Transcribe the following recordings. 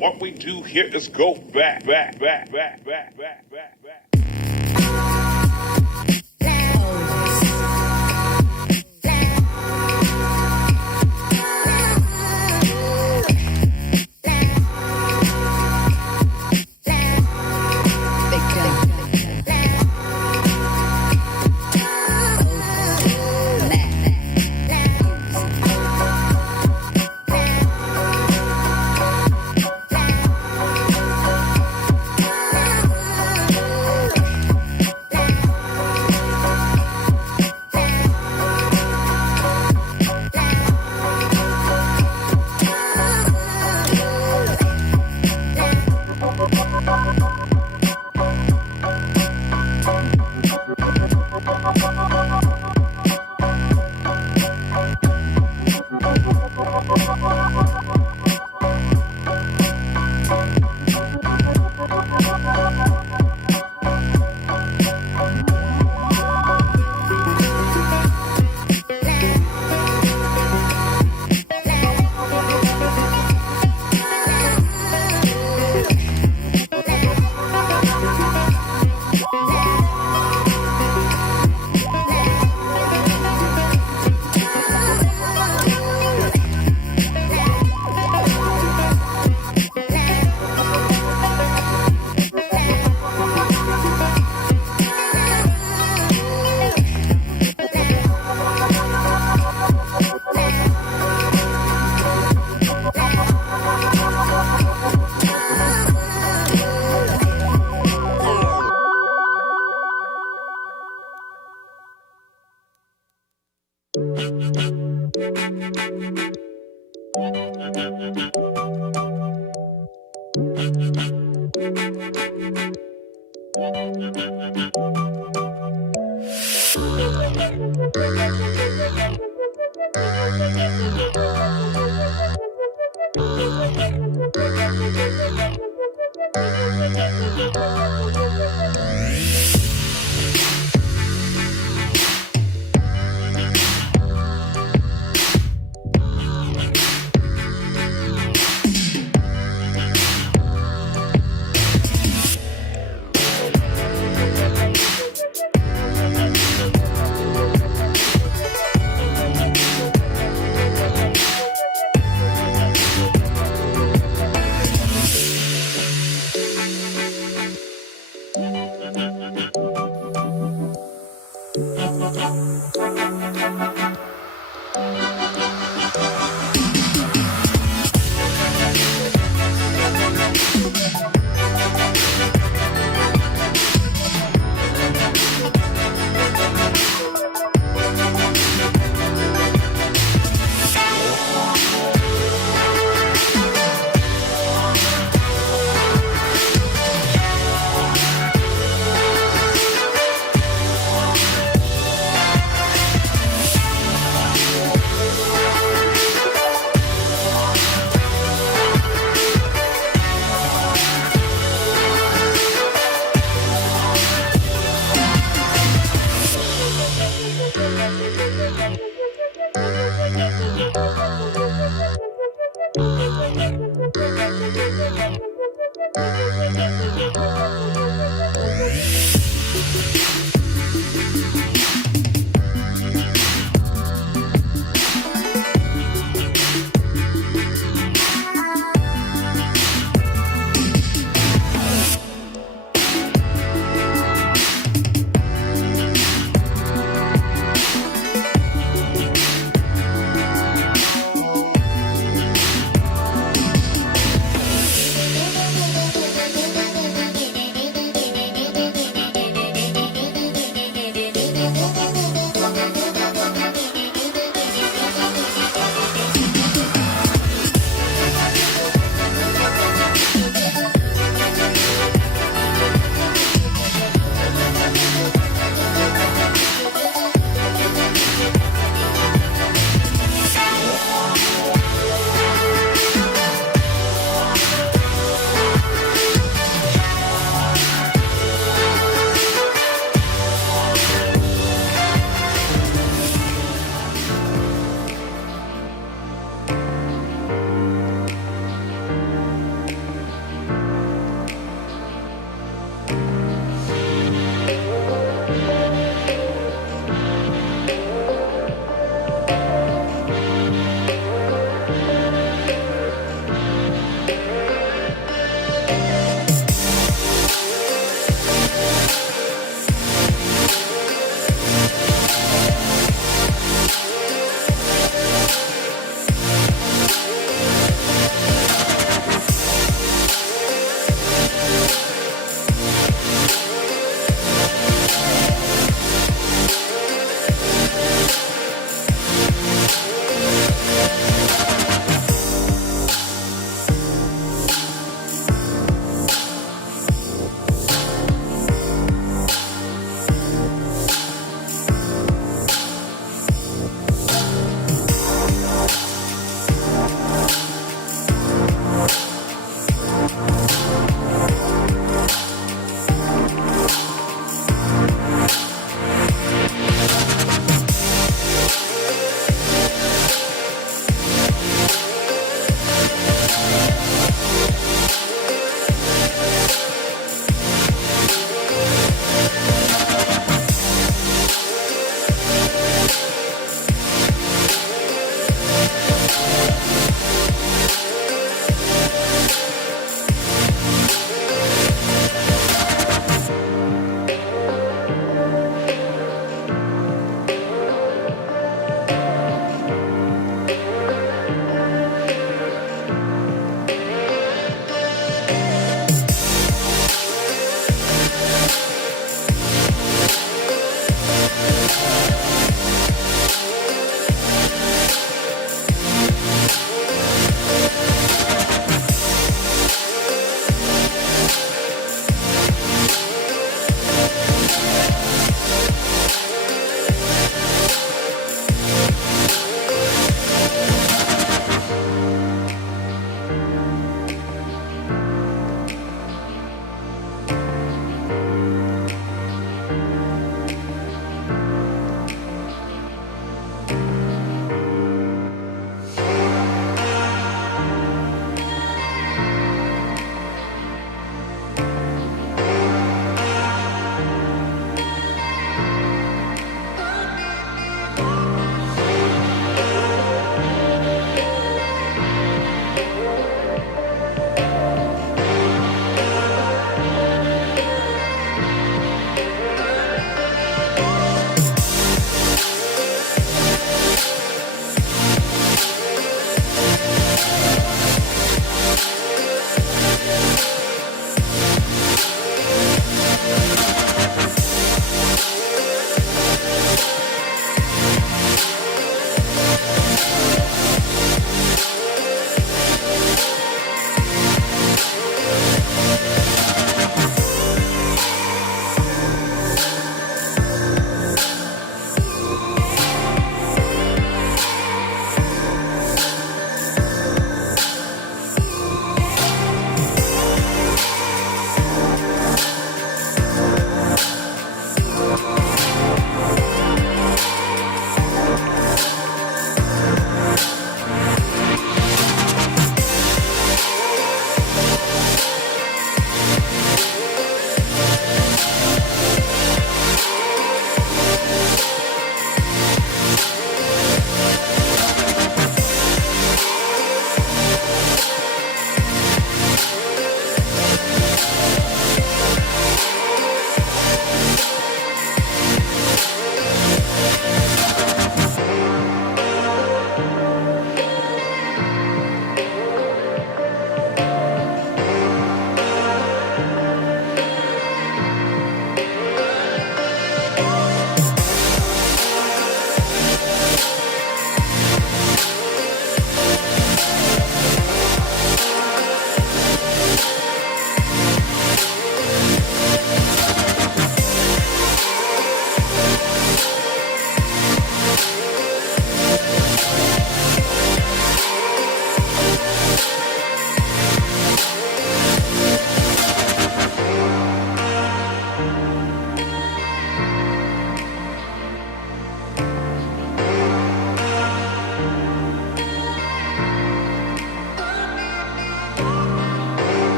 What we do here is go back, back, back, back, back, back, back, back.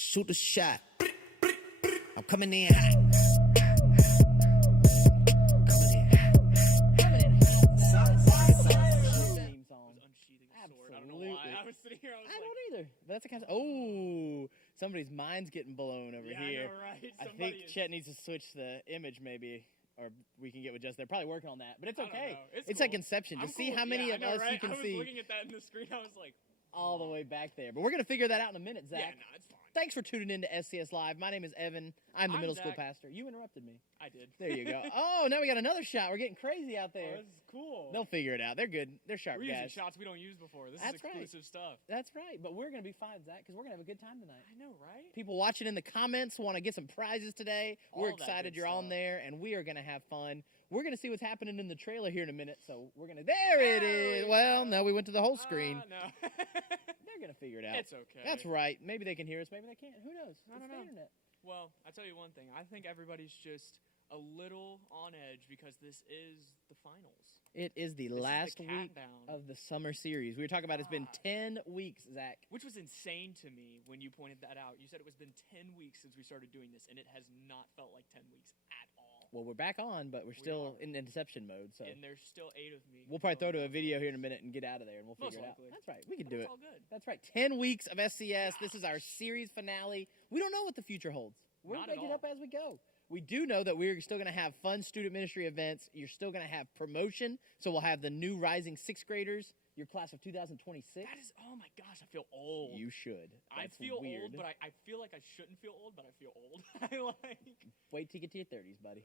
shoot a shot. I'm coming in hot. Theme song. Unsheathing a sword. I don't know why. Absolutely. I was sitting here. I was I like, don't either. But that's the kind of. Oh, somebody's mind's getting blown over yeah, here. I know, right? I Somebody think is- Chet needs to switch the image, maybe, or we can get with just. They're probably working on that, but it's I don't okay. know. It's cool. like Inception. To I'm see cool how with- many yeah, of I know, us right? you can I was see looking at that in the screen. I was like, all the way back there. But we're gonna figure that out in a minute, Zach. yeah, no, it's fine. Thanks for tuning in to SCS Live. My name is Evan. I'm the I'm middle school Zach. pastor. You interrupted me. I did. There you go. Oh, now we got another shot. We're getting crazy out Oh, there. this is cool. They'll figure it out. They're good. They're sharp We're using guys. shots we don't use before. This That's is right. exclusive stuff. That's right. But we're gonna be fine, Zach, because we're gonna have a good time tonight. I know, right? People watching in the comments want to get some prizes today. We're All that excited good you're on stuff. there, and we are going to have fun. We're going to see what's happening in the trailer here in a minute, so we're going to... There it There is! we Well, go. no, we went to the whole screen. No. They're going to figure it out. It's okay. That's right. Maybe they can hear us, maybe they can't. Who knows? I It's don't the know. internet. Well, I tell you one thing. I think everybody's just a little on edge because this is the finals. It is the This is the last week countdown. of the summer series. We were talking about it's been God. 10 weeks, Zach. Which was insane to me when you pointed that out. You said it was been 10 weeks since we started doing this, and it has not felt like 10 weeks at all. Well, we're back on, but we're still are. in Inception mode, so... And there's still 8 of me. We'll probably throw to a going video here in a minute and get out of there, and we'll Most figure it out. likely. That's right. We can But do it's it. all good. That's right. 10 weeks of SCS. This is our series finale. We don't know what the future holds. We're Not going at to make it up all. as we go. We do know that we're still going to have fun student ministry events. You're still going to have promotion. So we'll have the new rising sixth graders, your class of 2026. That is, oh my gosh, I feel old. You should. I That's feel weird. old, but I feel like I shouldn't feel old, but I feel old. I like. Wait till you get to your 30s, buddy.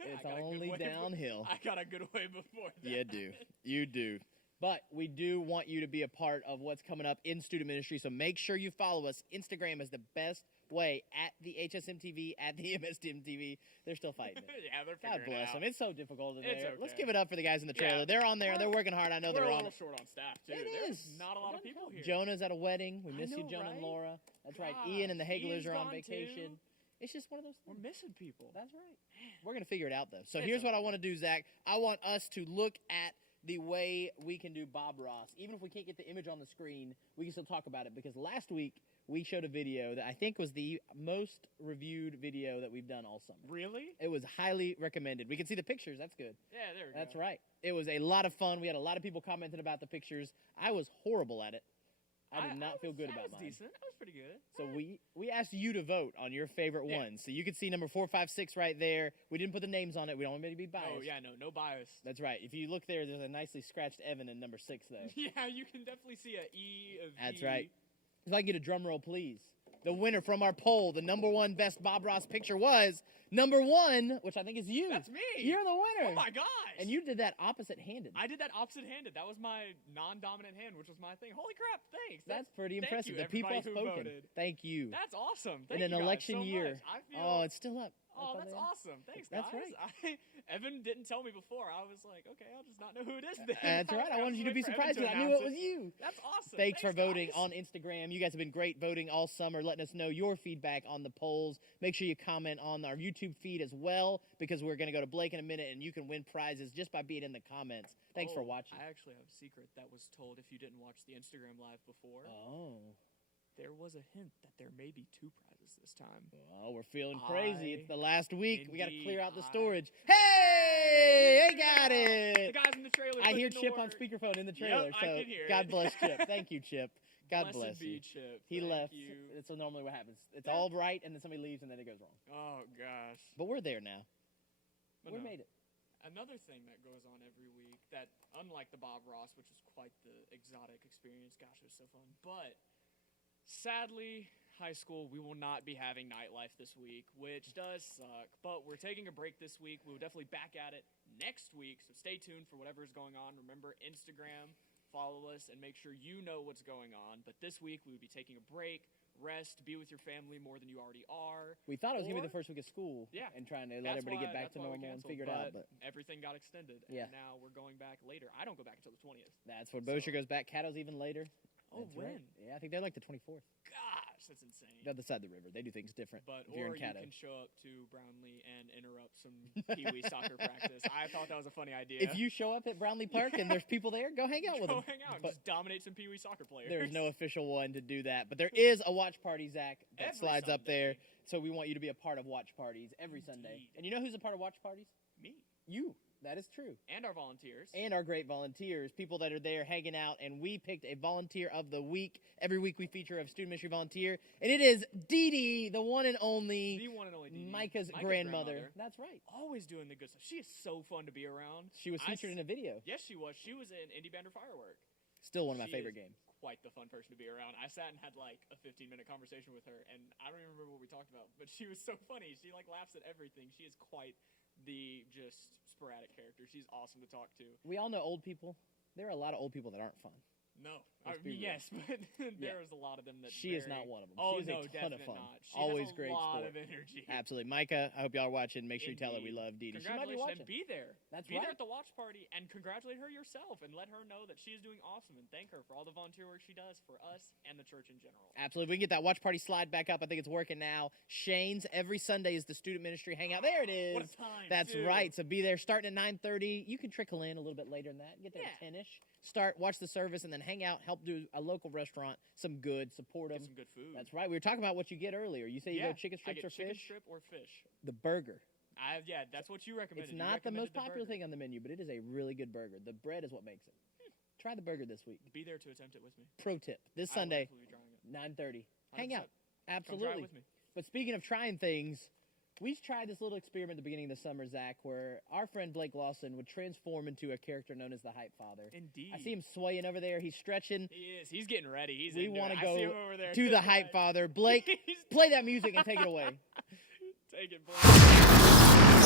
It's only downhill. I got a good way before that. You do. You do. But we do want you to be a part of what's coming up in student ministry. So make sure you follow us. Instagram is the best way at the HSMTV, at the MSDMTV. They're still fighting it. Yeah, they're God figuring bless it out. them. It's so difficult in It's there. Let's okay. give it up for the guys in the Yeah. trailer. They're on there. They're We're- working hard. I know We're they're a on little it. short on staff too. It There's is. not a lot of Doesn't people help. here. Jonah's at a wedding. We I miss you, know, Jonah and right? Laura. That's right. Ian and the Gosh, Haglers Ian's are on gone, vacation. too. It's just one of those We're things. missing people. That's right. We're going to figure it out, though. So It's here's what I okay. want to do, Zach. I want us to look at the way we can do Bob Ross. Even if we can't get the image on the screen, we can still talk about it because last week we showed a video that I think was the most reviewed video that we've done all summer. Really? It was highly recommended. We can see the pictures. That's good. Yeah, there we go. That's right. It was a lot of fun. We had a lot of people commenting about the pictures. I was horrible at it. I did not feel good that about was mine. decent. That was pretty good. So we asked you to vote on your favorite Yeah. ones. So you can see number 4, 5, 6 right there. We didn't put the names on it. We don't want anybody to be biased. Oh yeah, no bias. That's right. If you look there, there's a nicely scratched Evan in number 6 there. Yeah, you can definitely see a E, a V. That's right. If I can get a drum roll, please. The winner from our poll, the number 1 best Bob Ross picture was number 1, which I think is you. That's me. You're the winner. Oh my gosh. And you did that opposite-handed. I did that opposite-handed. That was my non-dominant hand, which was my thing. Holy crap! Thanks. That's pretty thank impressive. you, The people have everybody who spoken. voted. Thank you. That's awesome. In Thank an you guys election so year. much. I feel. Oh, it's still up. Oh, Up on that's there. awesome. Thanks, That's guys. right. Evan didn't tell me before. I was like, okay, I'll just not know who it is then. That's right. I wanted you to be surprised because I knew it was you. That's awesome. Thanks for voting guys. on Instagram. You guys have been great voting all summer, letting us know your feedback on the polls. Make sure you comment on our YouTube feed as well because we're going to go to Blake in a minute and you can win prizes just by being in the comments. Thanks for Oh, watching. I actually have a secret that was told if you didn't watch the Instagram live before. Oh. There was a hint that there may be 2 prizes this time. Well, we're feeling crazy. It's the last week. We got to Indeed, clear out the I- storage. Hey! They got The it! guys in the trailer. I put hear in the Chip on work. speakerphone in the trailer, Yep, I so can hear God it. bless Chip. Thank you, Chip. God Blessed bless be you. Chip. He Thank left. You. It's normally what happens. It's Yeah. all right, and then somebody leaves, and then it goes wrong. Oh gosh. But we're there now. But We no. made it. Another thing that goes on every week that, unlike the Bob Ross, which was quite the exotic experience, gosh, it was so fun. But sadly, high school, we will not be having nightlife this week, which does suck. But we're taking a break this week. We'll definitely back at it next week. So stay tuned for whatever is going on. Remember, Instagram, follow us, and make sure you know what's going on. But this week, we would be taking a break, rest, be with your family more than you already are. We thought it was going to be Or- the first week of school. Yeah. And trying to let That's everybody get why- back that's to why we normal and canceled, figure it out. But everything got extended, Yeah. and now we're going back later. I don't go back until the 20th. that's where Bossier goes back. Cato's even later. Oh, That's right. when? Yeah, I think they're like the 24th. Gosh. gosh, that's insane. The other side of the river. They do things different. But if you're or in you Caddo. can show up to Brownlee and interrupt some Pee Wee soccer practice. I thought that was a funny idea. If you show up at Brownlee Park and there's people there, go hang out with go them. hang out, and But just dominate some Pee Wee soccer players. there's no official one to do that. But there is a watch party, Zach, that Every slides up there. Sunday. So we want you to be a part of watch parties every Sunday. Indeed. And you know who's a part of watch parties? Me You. That is true. and our volunteers. And our great volunteers, people that are there hanging out. And we picked a volunteer of the week. Every week we feature a student ministry volunteer. And it is Dee Dee, the one and only the one and only Dee Dee. Micah's grandmother. That's right. Always doing the good stuff. She is so fun to be around. She was featured in a video. Yes, she was. She was in Indie Bander Firework. Still one of my She favorite is games. Quite the fun person to be around. I sat and had like a 15-minute conversation with her, and I don't even remember what we talked about, but she was so funny. She like laughs at everything. She is quite the just sporadic character. She's awesome to talk to. We all know old people. There are a lot of old people that aren't fun. No, Let's I be mean, real. yes, but there is a lot of them that She is very- not one of them. Oh She is no, a ton of definitely fun. not. She Always has a great lot sport. of energy. Absolutely. Micah, I hope y'all are watching. Make sure you tell her we Indeed. love Dee Dee. She might be Congratulations, watching. and be there. That's be right. there at the watch party and congratulate her yourself and let her know that she is doing awesome and thank her for all the volunteer work she does for us and the church in general. Absolutely. We can get that watch party slide back up. I think it's working now. Shane's every Sunday is the student ministry hangout. There it is. What a time, That's too. right. So be there starting at 9:30. You can trickle in a little bit later than that. Get there at 10-ish. Start, watch the service, and then hang out, help do a local restaurant some good, support them. Get some good food. That's right. We were talking about what you get earlier. You say you go chicken I strips get or chicken fish? strip or fish. The burger. Yeah, that's what you recommended. It's not the most popular thing on the menu, but it is a really good burger. The bread is what makes it. Try the burger this week. Be there to attempt it with me. Pro tip. This I will Sunday, absolutely be trying it. 9:30. Hang out. 100%. Come try it Absolutely. with me. But speaking of trying things, we tried this little experiment at the beginning of the summer, Zach, where our friend Blake Lawson would transform into a character known as the Hype Father. Indeed. I see him swaying over there. He's stretching. He is. He's getting ready. He's We want to go I see him over there. to the Hype Father. Blake, He's- play that music and take it away. Take it, Blake.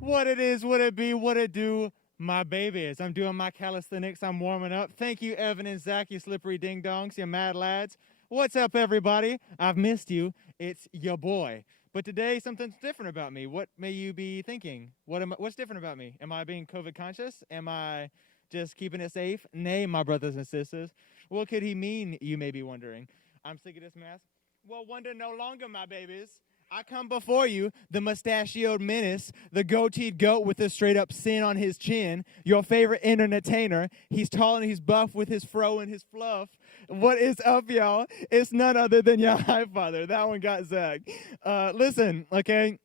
What it is, what it be, what it do, my babies. I'm doing my calisthenics. I'm warming up. Thank you, Evan and Zach, you slippery ding-dongs, you mad lads. What's up, everybody? I've missed you. It's your boy. But today, something's different about me. What may you be thinking? What's different about me? Am I being COVID conscious? Am I just keeping it safe? Nay, my brothers and sisters. What could he mean, you may be wondering? I'm sick of this mask. Well, wonder no longer, my babies. I come before you, the mustachioed menace, the goateed goat with a straight-up sin on his chin, your favorite entertainer. He's tall and he's buff with his fro and his fluff. What is up, y'all? It's none other than your Hype Father. That one got Zach. Listen, okay?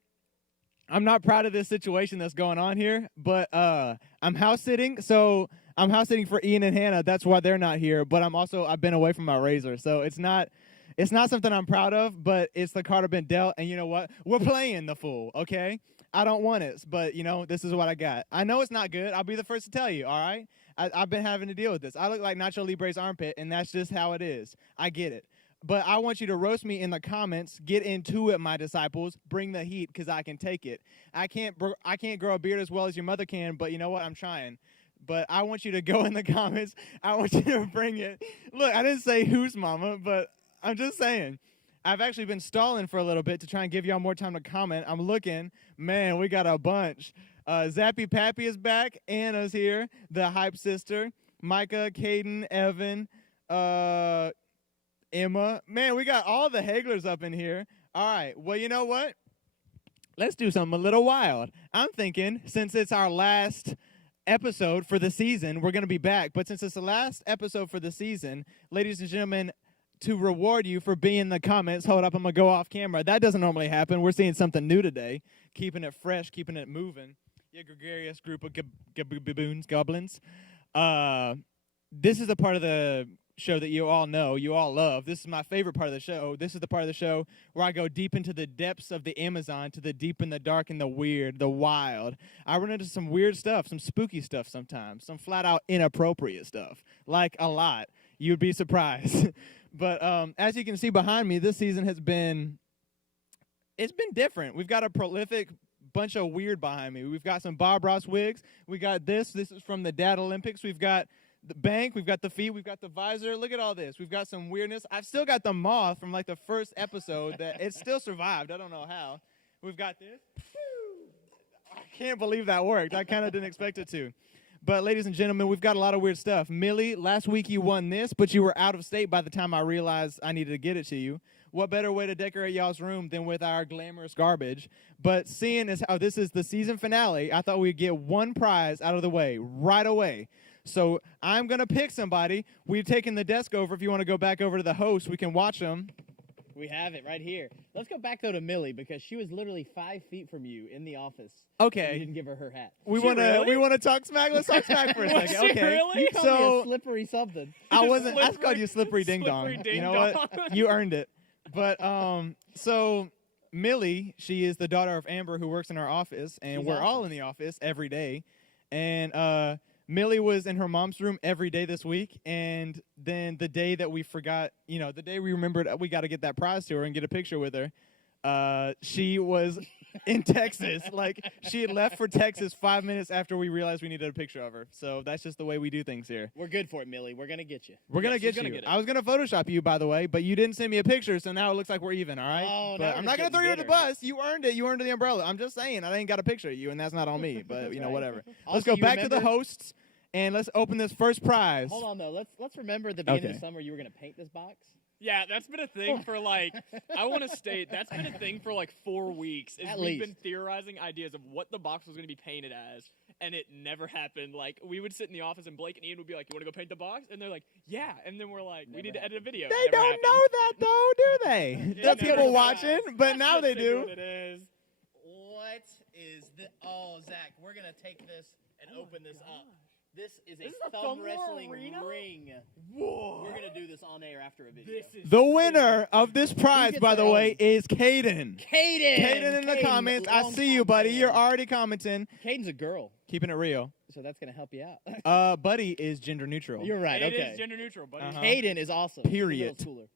I'm not proud of this situation that's going on here, but I'm house-sitting, so I'm house-sitting for Ian and Hannah. That's why they're not here, but I've been away from my razor, so it's not something I'm proud of, but it's the card I've been dealt, and you know what? We're playing the fool, okay? I don't want it, but, this is what I got. I know it's not good. I'll be the first to tell you, all right? I've been having to deal with this. I look like Nacho Libre's armpit, and that's just how it is. I get it. But I want you to roast me in the comments. Get into it, my disciples. Bring the heat, because I can take it. I can't grow a beard as well as your mother can, but you know what? I'm trying. But I want you to go in the comments. I want you to bring it. Look, I didn't say whose mama, but I'm just saying. I've actually been stalling for a little bit to try and give y'all more time to comment. I'm looking. Man, we got a bunch. Zappy Pappy is back. Anna's here. The Hype Sister. Micah, Caden, Evan, Emma. Man, we got all the Haglers up in here. All right. Well, you know what? Let's do something a little wild. I'm thinking, since it's our last episode for the season, we're going to be back. But since it's the last episode for the season, ladies and gentlemen, to reward you for being in the comments, hold up, I'm going to go off camera. That doesn't normally happen. We're seeing something new today, keeping it fresh, keeping it moving. You gregarious group of baboons, goblins. This is the part of the show that you all know, you all love. This is my favorite part of the show. This is the part of the show where I go deep into the depths of the Amazon, to the deep and the dark and the weird, the wild. I run into some weird stuff, some spooky stuff sometimes, some flat-out inappropriate stuff, like a lot. You'd be surprised. But as you can see behind me, this season it's been different. We've got a prolific bunch of weird behind me. We've got some Bob Ross wigs. We got this. This is from the Dad Olympics. We've got the bank. We've got the feet. We've got the visor. Look at all this. We've got some weirdness. I've still got the moth from like the first episode that it still survived. I don't know how. We've got this. I can't believe that worked. I kind of didn't expect it to. But ladies and gentlemen, we've got a lot of weird stuff. Millie, last week you won this, but you were out of state by the time I realized I needed to get it to you. What better way to decorate y'all's room than with our glamorous garbage? But seeing as how this is the season finale, I thought we'd get one prize out of the way right away. So I'm going to pick somebody. We've taken the desk over. If you want to go back over to the host, we can watch them. We have it right here. Let's go back though to Millie because she was literally 5 feet from you in the office. Okay. You didn't give her her hat. We She want to really? we want to talk smack. Let's talk smack for a Was second. she Okay. really? You called me a So slippery something. I wasn't. I Slippery- called you slippery ding dong. slippery ding You know dong. what? You earned it. But so Millie, she is the daughter of Amber, who works in our office, and She's we're all awesome. in the office every day. And Millie was in her mom's room every day this week, and then the day that we forgot, the day we remembered we got to get that prize to her and get a picture with her, she was in Texas. Like, she had left for Texas 5 minutes after we realized we needed a picture of her. So that's just the way we do things here. We're good for it, Millie. We're gonna get you. We're gonna she's get gonna you. get it. I was gonna Photoshop you, by the way, but you didn't send me a picture, so now it looks like we're even. All right. Oh, now but we're I'm just not gonna getting throw you under the bitter. bus. You earned it. You earned the umbrella. I'm just saying, I ain't got a picture of you, and that's not on me. But That's right. whatever. Let's Also, go you back to the remember- hosts, and let's open this first prize. Hold on though. Let's remember at the beginning of Okay. the summer you were gonna paint this box. Yeah, that's been a thing for like, I want to state, that's been a thing for like 4 weeks. Is At we've been least. theorizing ideas of what the box was going to be painted as, and it never happened. Like, we would sit in the office, and Blake and Ian would be like, "You want to go paint the box?" And they're like, "Yeah." And then we're like, "We Never need to edit a video." They Never don't happened. know that though, do they? It The never people happens. watching, but now they Let's do. What it is. What is the? Oh, Zach, we're gonna take this and open this up. This is a This is a thumb thumb war wrestling arena? ring. Whoa. We're gonna do this on air after a video. This is The winner of this prize, gets by their the way, own? is Caden. Caden. Caden in the comments. I see you, buddy. You're already commenting. Caden's a girl, Keeping it real. so that's gonna help you out. Buddy is gender neutral. You're right. It okay. is gender neutral, buddy. Uh-huh. Caden is awesome. He's a Period. little cooler.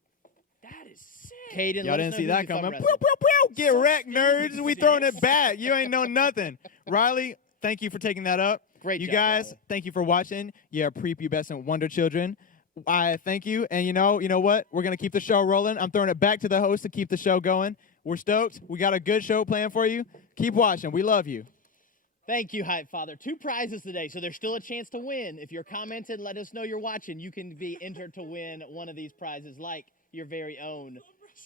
That is sick. Caden, Y'all let us didn't know see who that you thumb coming. wrestled. Pew, pew, pew. Get So wrecked, nerds. We throwing it sis. back. You ain't know nothing. Riley, thank you for taking that up. Great You job, guys, Riley. thank you for watching. Yeah, prepubescent wonder children. I thank you. And you know what? We're going to keep the show rolling. I'm throwing it back to the host to keep the show going. We're stoked. We got a good show planned for you. Keep watching. We love you. Thank you, Hype Father. 2 prizes today, so there's still a chance to win. If you're commented, let us know you're watching. You can be entered to win one of these prizes, like your very own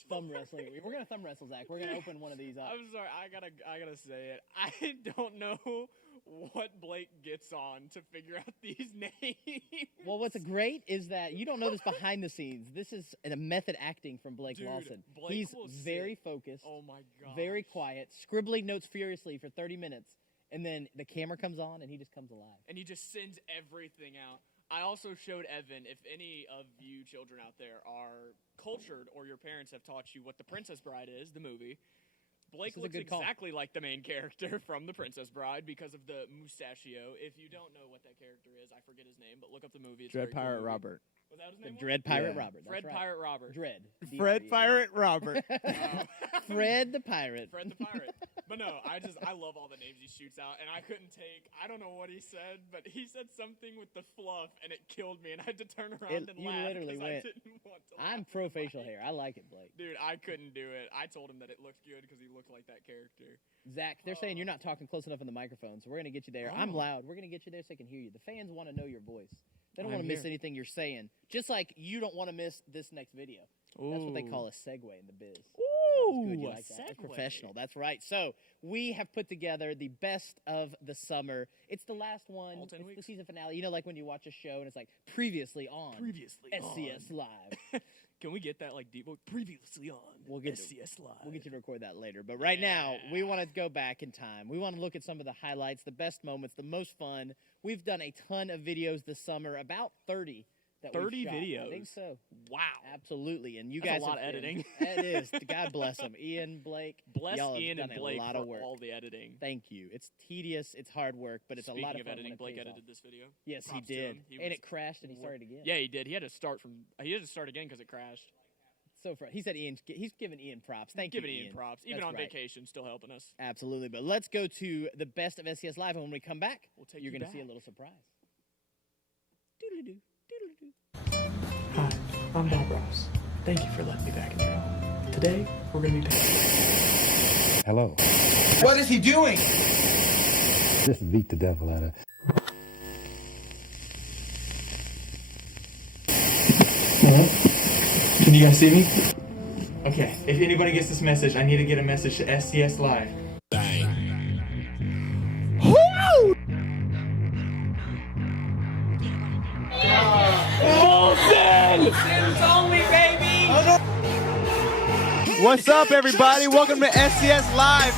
thumb wrestling. We're gonna thumb wrestle, Zach. We're gonna open one of these up. I'm sorry, I gotta say it. I don't know what Blake gets on to figure out these names. Well, what's great is that you don't know this behind the scenes. This is a method acting from Blake Dude, Lawson. Blake He's will very sit- focused, Oh my god. very quiet, scribbling notes furiously for 30 minutes, and then the camera comes on and he just comes alive. And he just sends everything out. I also showed Evan, if any of you children out there are cultured or your parents have taught you what The Princess Bride is, the movie, Blake This is a looks good call. exactly like the main character from The Princess Bride because of the mustachio. If you don't know what that character is, I forget his name, but look up the movie. It's a Dread very cool Pirate movie. Robert. Was that his The name? Dread Pirate Yeah. Robert. That's Fred right. Pirate Robert. Dread. Fred D-R-E-D. Pirate Robert. Fred the Pirate. Fred the Pirate. But no, I love all the names he shoots out, and I couldn't take, I don't know what he said, but he said something with the fluff, and it killed me, and I had to turn around and You laugh literally because I went, didn't want to I'm laugh pro with facial Mike. hair. I like it, Blake. Dude, I couldn't do it. I told him that it looked good because he looked like that character. Zach, they're saying you're not talking close enough in the microphone, so we're going to get you there. I'm Oh. loud. We're going to get you there so they can hear you. The fans want to know your voice. They don't I'm want to miss here. anything you're saying. Just like you don't want to miss this next video. That's what they call a segue in the biz. Ooh, Good, you like that? That's professional. That's right. So we have put together the best of the summer. It's the last one. All 10 It's the weeks? season finale. You know, like when you watch a show and it's like previously on SCS Live. Can we get that like deep book previously on We'll get to- SCS Live? We'll get you to record that later. But right now, we want to go back in time. We want to look at some of the highlights, the best moments, the most fun. We've done a ton of videos this summer, about 30 that 30 we've shot. I think videos? so. Wow. Absolutely. And you That's a guys lot have of been- editing. It is. God bless them. Ian, Blake. Bless y'all have Ian done and a Blake lot for of work. all the editing. Thank you. It's tedious. It's hard work, but it's Speaking a lot of of fun. editing, when it Blake pays edited off. this video. Yes, Props he to did. him. He And was it crashed and he wor- started again. Yeah, he did. He had to start again because it crashed. So he said he's giving Ian props. Thank Giving you, Ian props. Even That's on right. vacation, still helping us. Absolutely. But let's go to the best of SCS Live. And when we come back, We'll take you're you going to see a back. little surprise. Doodle-doo. Doodle-doo. Hi, I'm Bob Ross. Thank you for letting me back in your home. Today, we're going to be paying. Hello. What is he doing? This is Beat the Devil out of. Can you guys see me? Okay, if anybody gets this message, I need to get a message to SCS Live. What's up, everybody? Welcome to SCS Live.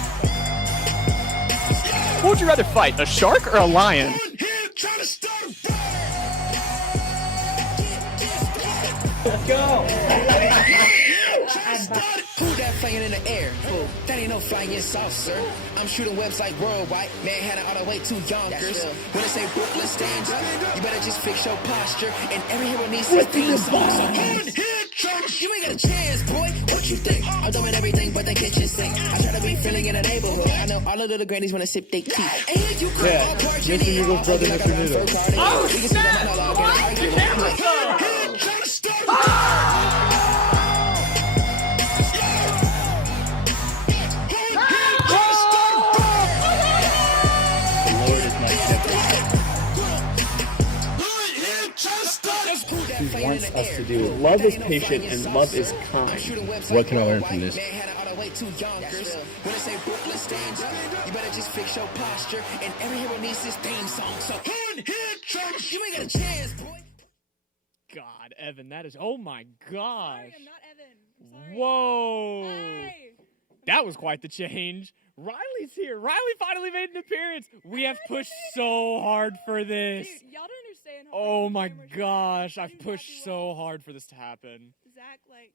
Who would you rather fight, a shark or a lion? Who that flying in the air? Fool, that ain't no flying saucer. I'm shooting webs like worldwide. Manhattan all the way to Yonkers. When I say Brooklyn, stand up. You better just fix your posture. And every hero needs his theme song. So you ain't got a chance, boy. What you think? I'm doing everything but the kitchen sink. I try to be feeling in the neighborhood. I know all the little grannies wanna sip their tea. And here you come, all Mr. Noodle's brother, Mr. Noodle. Oh, snap! The camera's up! He wants us to do. Love is patient and love is kind. What can I learn from this? You better just fix your posture, and every hero needs his theme song. So you ain't got a chance, boy. God, Evan, that is. Oh my gosh. Sorry, I'm not Evan. I'm sorry. Whoa. Hi. That was quite the change. Riley's here. Riley finally made an appearance. We have pushed so hard for this. Dude, y'all don't understand how Oh much my camera shot gosh, I I've do not pushed do so well. hard for this to happen. Zach, like,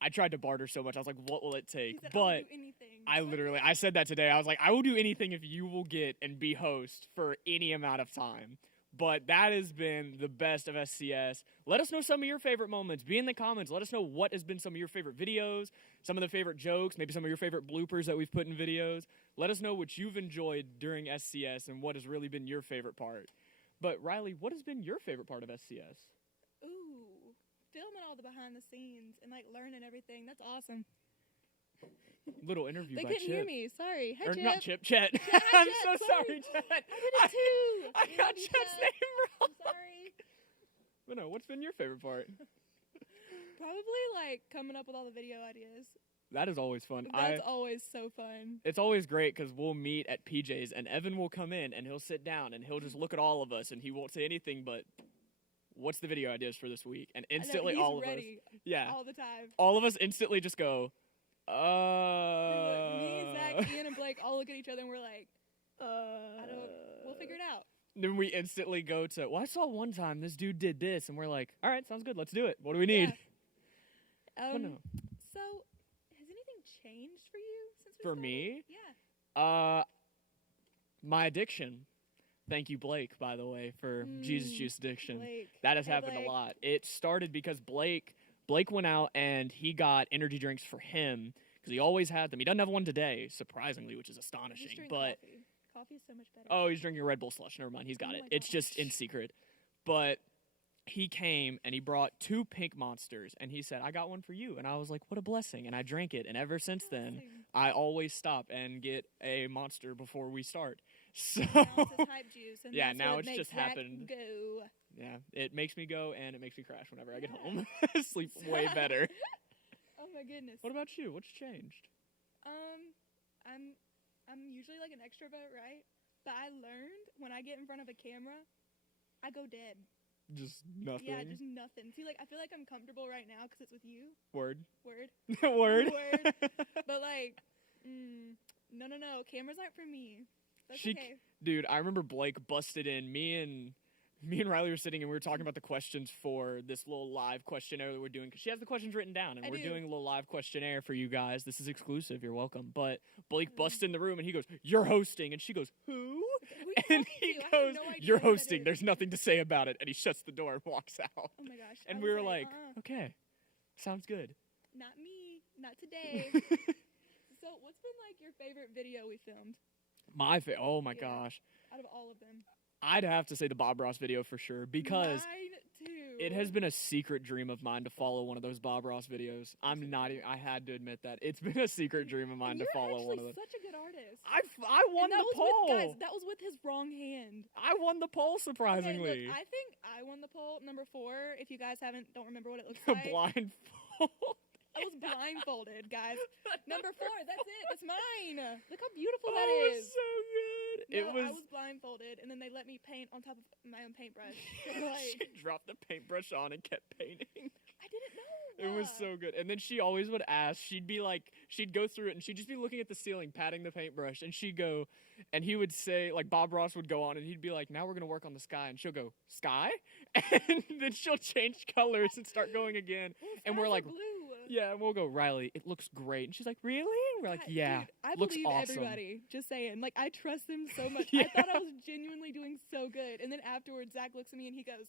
I tried to barter so much. I was like, what will it he take? said, I'll But do anything. I said that today. I was like, I will do anything if you will get and be host for any amount of time. But that has been the best of SCS. Let us know some of your favorite moments. Be in the comments. Let us know what has been some of your favorite videos, some of the favorite jokes, maybe some of your favorite bloopers that we've put in videos. Let us know what you've enjoyed during SCS and what has really been your favorite part. But Riley, what has been your favorite part of SCS? Ooh, filming all the behind the scenes and, like, learning everything. That's awesome. Little interview They by couldn't Chip. hear me. Sorry. Hi, Or Chip. not Chip, Chet. Hi, I'm Chet, so sorry, sorry. Chet. I did it too. I You got love you, Chet's Chet. name wrong. I'm sorry. But no, what's been your favorite part? Probably, like, coming up with all the video ideas. That is always fun. That's always so fun. It's always great because we'll meet at PJ's and Evan will come in and he'll sit down and he'll just look at all of us and he won't say anything but, what's the video ideas for this week? And I know, instantly he's all of us, ready yeah, all the time. all of us instantly just go, Me, Zach, Ian, and Blake all look at each other and we're like, we'll figure it out. Then we instantly go to, well, I saw one time this dude did this and we're like, all right, sounds good. Let's do it. What do we need? Yeah. But no. So, has anything changed for you since we For started? me? Yeah. My addiction. Thank you, Blake, by the way, for Jesus Juice addiction. Blake. That has Hey, happened Blake. a lot. It started because Blake went out and he got energy drinks for him because he always had them. He doesn't have one today, surprisingly, which is Just astonishing. drink But coffee. Coffee is so much better. oh, he's drinking a Red Bull slush. Never mind, he's got Oh it. my It's just in gosh. secret. But he came and he brought 2 pink monsters and he said, I got one for you. And I was like, what a blessing. And I drank it. And ever since then, Blessing. I always stop and get a monster before we start. So Now it's his hype juice, and Yeah, that's now what it's makes just Zach happened. Go. yeah, it makes me go and it makes me crash whenever I get Yeah. home. Sleep way better. Oh my goodness. What about you? What's changed? I'm usually like an extrovert, right? But I learned when I get in front of a camera, I go dead. Just nothing. Yeah, just nothing. See, like I feel like I'm comfortable right now because it's with you. Word. Word. Word. Word. But like, no. Cameras aren't for me. That's okay. Dude, I remember Blake busted in. Me and Riley were sitting and we were talking about the questions for this little live questionnaire that we're doing because she has the questions written down and I we're do. doing a little live questionnaire for you guys. This is exclusive. You're welcome. But Blake busts in the room and he goes, "You're hosting," and she goes, "Who?" Who you And talking he to? I have goes, no idea "You're who that hosting. is." There's nothing to say about it." And he shuts the door and walks out. Oh my gosh. And I we was were like, "Okay, sounds good." not me, not today. So, what's been like your favorite video we filmed Oh my Yeah. gosh. out of all of them? I'd have to say the Bob Ross video for sure because Mine too. It has been a secret dream of mine to follow one of those Bob Ross videos. I'm not even, I had to admit that. It's been a secret dream of mine to follow one of You're those. actually such a good artist. I won And that the was poll. With, guys, that was with his wrong hand. I won the poll, Okay, surprisingly. look, I think I won the poll. Number 4, if you guys don't remember what it looks like. Blindfold. I was blindfolded, guys. Number 4, that's it. That's mine. Look how beautiful that Oh, is. it's so good. No, It I was. was blindfolded, and then they let me paint on top of my own paintbrush. She dropped the paintbrush on and kept painting. I didn't know. It was so good. And then she always would ask, she'd be like, she'd go through it and she'd just be looking at the ceiling, patting the paintbrush. And she'd go, and he would say, like, Bob Ross would go on and he'd be like, now we're going to work on the sky. And she'll go, sky? And then she'll change colors and start going again. Well, And we're skies are like, blue. yeah, and we'll go, Riley, it looks great. And she's like, really? And we're like, God, yeah, dude, I looks believe awesome. everybody. Just saying. Like, I trust them so much. Yeah. I thought I was genuinely doing so good. And then afterwards, Zach looks at me and he goes,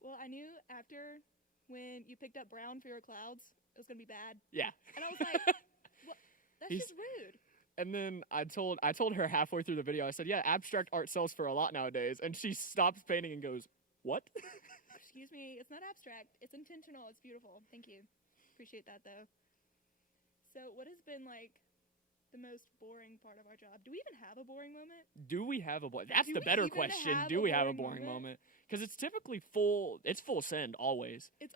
well, I knew after when you picked up brown for your clouds, it was going to be bad. Yeah. And I was like, well, that's He's- just rude. And then I told her halfway through the video, I said, yeah, abstract art sells for a lot nowadays. And she stops painting and goes, what? Excuse me, it's not abstract. It's intentional. It's beautiful. Thank you. Appreciate that, though. So, what has been, like, the most boring part of our job? Do we even have a boring moment? Do we have a boring? That's Do the we better even question. have Do a we have a boring boring moment? moment? Because it's typically full. It's full send always. It's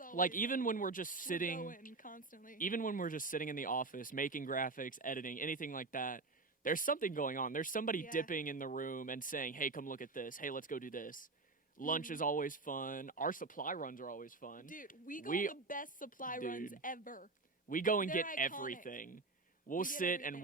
all Like even when we're just sitting, going constantly. even when we're just sitting in the office making graphics, editing, anything like that. There's something going on. There's somebody Yeah. dipping in the room and saying, "Hey, come look at this. Hey, let's go do this." Lunch Mhm. is always fun. Our supply runs are always fun. Dude, we go We- on the best supply runs Dude. ever. We go and They're get iconic. everything. We'll We get sit and everything.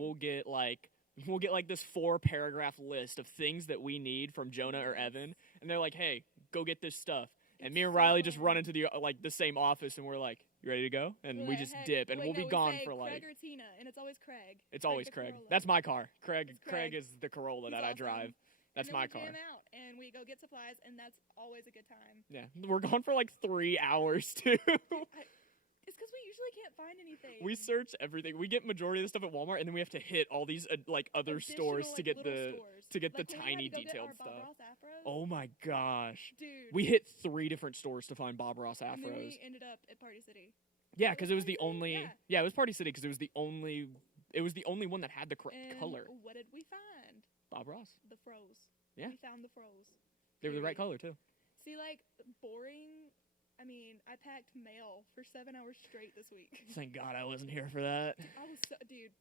we'll get like this 4-paragraph list of things that we need from Jonah or Yes. Evan, and they're like, "Hey, go get this stuff." And It's me and so Riley just fun. run into the same office, and we're like, "You ready to go?" And We're we like, just "Hey," dip, and wait, we'll no, be we gone say for like. Craig or Tina, and it's always Craig. It's Craig always the Craig. Corolla. That's my car. Craig It's Craig Craig. is the Corolla He's that I awesome. drive. That's and then my we car. jam out, and we go get supplies, and that's always a good time. Yeah, we're gone for like 3 hours too. It's because we usually can't find anything. We search everything. We get majority of the stuff at Walmart, and then we have to hit all these like other stores Additional, to like, get little the stores. to get Like, the when we had tiny to go get detailed our Bob stuff. Ross afros, Oh my gosh. dude. We hit 3 different stores to find Bob Ross and then afros. we ended up at Party City. Yeah, was because it was the Party City? only. Yeah. Yeah, it was Party City because it was the only. It was the only one that had the correct And color. what did we find? Bob Ross. The froze. Yeah. We found the froze. They were the right Period. color too. See, like, boring. I mean, I packed mail for 7 hours straight this week. Thank God I wasn't here for that. I was so, dude.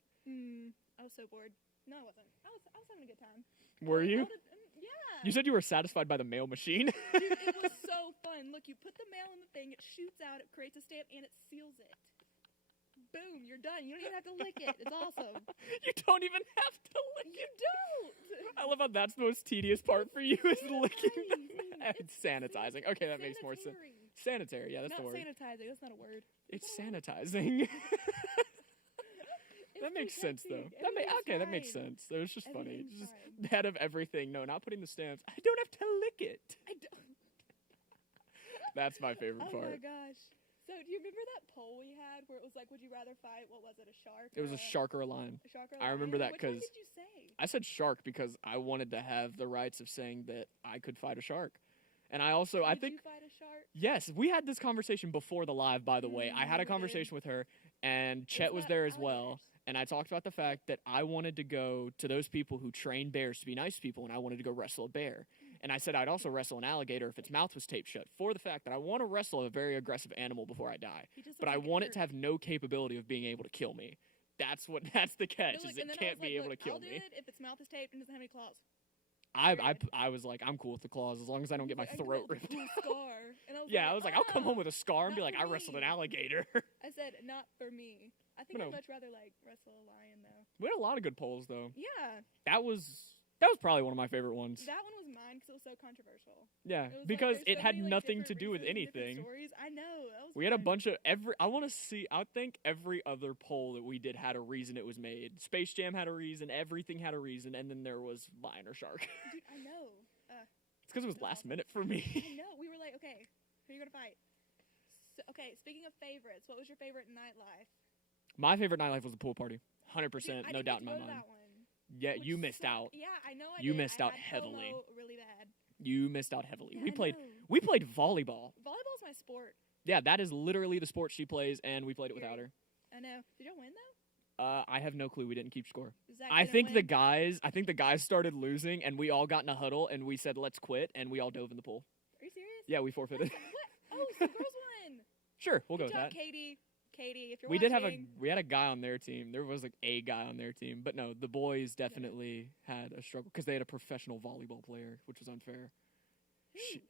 I was so bored. No, I wasn't. I was having a good time. Were I you? would- yeah. You said you were satisfied by the mail machine. Dude, it was so fun. Look, you put the mail in the thing, it shoots out, it creates a stamp, and it seals it. Boom, you're done. You don't even have to lick it. It's awesome. You don't even have to lick You it. don't. I love how that's the most tedious part for you is licking the Sanitizing. mail. It's sanitizing. Okay, that makes more sense. Sanitary. Sanitary, yeah, that's Not the word. sanitizing. That's not a word. It's Is that a word? sanitizing. It's That makes sense though. protecting. That makes Everything's sense. It was just funny. Everything's Just fine. head of everything. No, not putting the stamps. I don't have to lick it. I don't. That's my favorite Oh my part. gosh. So, do you remember that poll we had where it was like, would you rather fight? What was it? A shark? It was or a shark or a lion. A shark or a I remember lion? that Which one 'cause did you say? I said shark because I wanted to have the rights of saying that I could fight a shark. And I also, I Would think, you fight a shark? yes, we had this conversation before the live, by the way. I had we a did. conversation with her, and Chet was not there as well. alligators. And I talked about the fact that I wanted to go to those people who train bears to be nice people, and I wanted to go wrestle a bear. And I said I'd also wrestle an alligator if its mouth was taped shut, for the fact that I want to wrestle a very aggressive animal before I die. He just But looks I like a want it jerk. to have no capability of being able to kill me. That's the catch, No, is look, it and then I can't was be like, able look, to kill I'll do me. it if its mouth is taped and doesn't have any claws. I was like, I'm cool with the claws as long as I don't get my He's like, throat I ripped got a out. cool scar. And Yeah, I was like, I'll come "Ah." home with a scar and be not like, for I wrestled an me. alligator. I said, not for me. I think No. I'd much rather like wrestle a lion though. We had a lot of good polls though. Yeah, That was probably one of my favorite ones. that one was mine because it was so controversial. Yeah, It was like, because there's it so had many, like, nothing different to do with reasons, different anything. Stories. I know. That was We had a fun. bunch of I think every other poll that we did had a reason it was made. Space Jam had a reason, everything had a reason, and then there was lion or shark. Dude, I know. It's because it was That's last awesome. minute for I me. know. We were like, okay, who are you gonna fight? So, okay, speaking of favorites, what was your favorite nightlife? My favorite nightlife was the pool party. 100%, Dude, I no didn't doubt in get my to go to mind. that one, Yeah, which you missed sucked. out. Yeah, I know. I You did. missed I out had heavily. FOMO really bad. You missed out heavily. Yeah, we I played know. We played volleyball. Volleyball's my sport. Yeah, that is literally the sport she plays, and we played it without her. I know. Did y'all win though? I have no clue. We didn't keep score. Zach I didn't think win? the guys started losing, and we all got in a huddle, and we said, let's quit, and we all dove in the pool. Are you serious? Yeah, we forfeited. What? Oh, so the girls won. Sure, we'll go Good with job, that. Katie. Katie, if you're We watching. had a guy on their team. There was like a guy on their team, but no, the boys definitely had a struggle because they had a professional volleyball player, which was unfair. Who? She-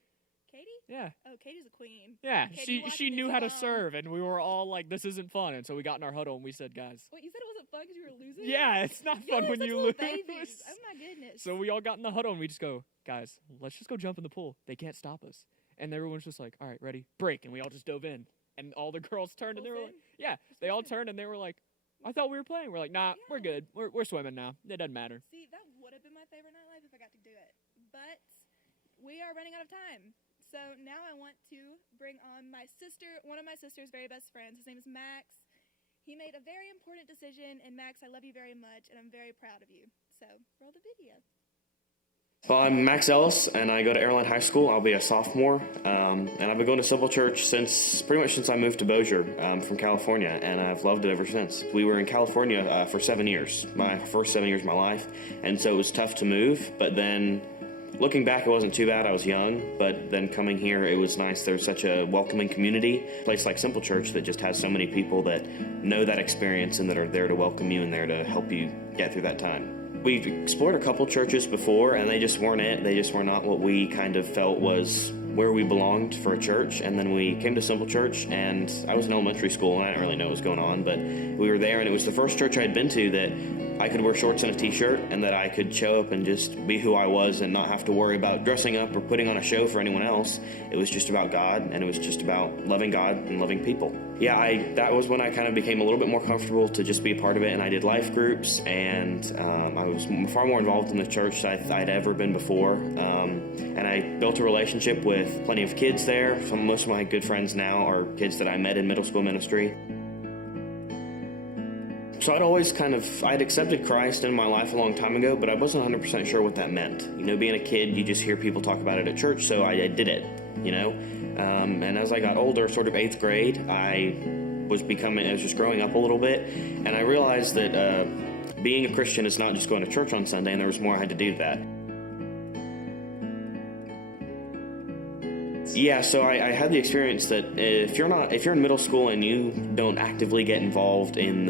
Katie? Yeah, Oh, Katie's a queen. yeah. Katie, She watching knew this how to at home. serve, and we were all like, "This isn't fun." And so we got in our huddle and we said, "Guys, Wait, you said it wasn't fun because you were losing? yeah, it's not Y'all fun are when such you little lose." babies. Oh my goodness. So we all got in the huddle and we just go, "Guys, let's just go jump in the pool. They can't stop us." And everyone's just like, "All right, ready, break!" And we all just dove in. And all the girls turned and they were like, Full "Yeah." They all turned and they were like, "I thought we were playing." We're like, "Nah, we're good. We're swimming now. It doesn't matter." See, that would have been my favorite nightlife if I got to do it. But we are running out of time. So now I want to bring on my sister, one of my sister's very best friends. His name is Max. He made a very important decision, and Max, I love you very much, and I'm very proud of you. So roll the video. Well, I'm Max Ellis, and I go to Airline High School. I'll be a sophomore, and I've been going to Simple Church pretty much since I moved to Bossier from California, and I've loved it ever since. We were in California for 7 years, my first 7 years of my life, and so it was tough to move, but then looking back, it wasn't too bad. I was young, but then coming here, it was nice. There's such a welcoming community. A place like Simple Church that just has so many people that know that experience and that are there to welcome you and there to help you get through that time. We've explored a couple churches before, and they just weren't it. They just were not what we kind of felt was where we belonged for a church. And then we came to Simple Church, and I was in elementary school, and I didn't really know what was going on, but we were there, and it was the first church I had been to that I could wear shorts and a t-shirt, and that I could show up and just be who I was and not have to worry about dressing up or putting on a show for anyone else. It was just about God, and it was just about loving God and loving people. Yeah, that was when I kind of became a little bit more comfortable to just be a part of it, and I did life groups, and I was far more involved in the church than I'd ever been before, and I built a relationship with plenty of kids there. Most of my good friends now are kids that I met in middle school ministry. So I'd accepted Christ in my life a long time ago, but I wasn't 100% sure what that meant. You know, being a kid, you just hear people talk about it at church, so I did it, you know. And as I got older, sort of 8th grade, I was just growing up a little bit, and I realized that being a Christian is not just going to church on Sunday, and there was more I had to do to that. Yeah, so I had the experience that if you're in middle school and you don't actively get involved in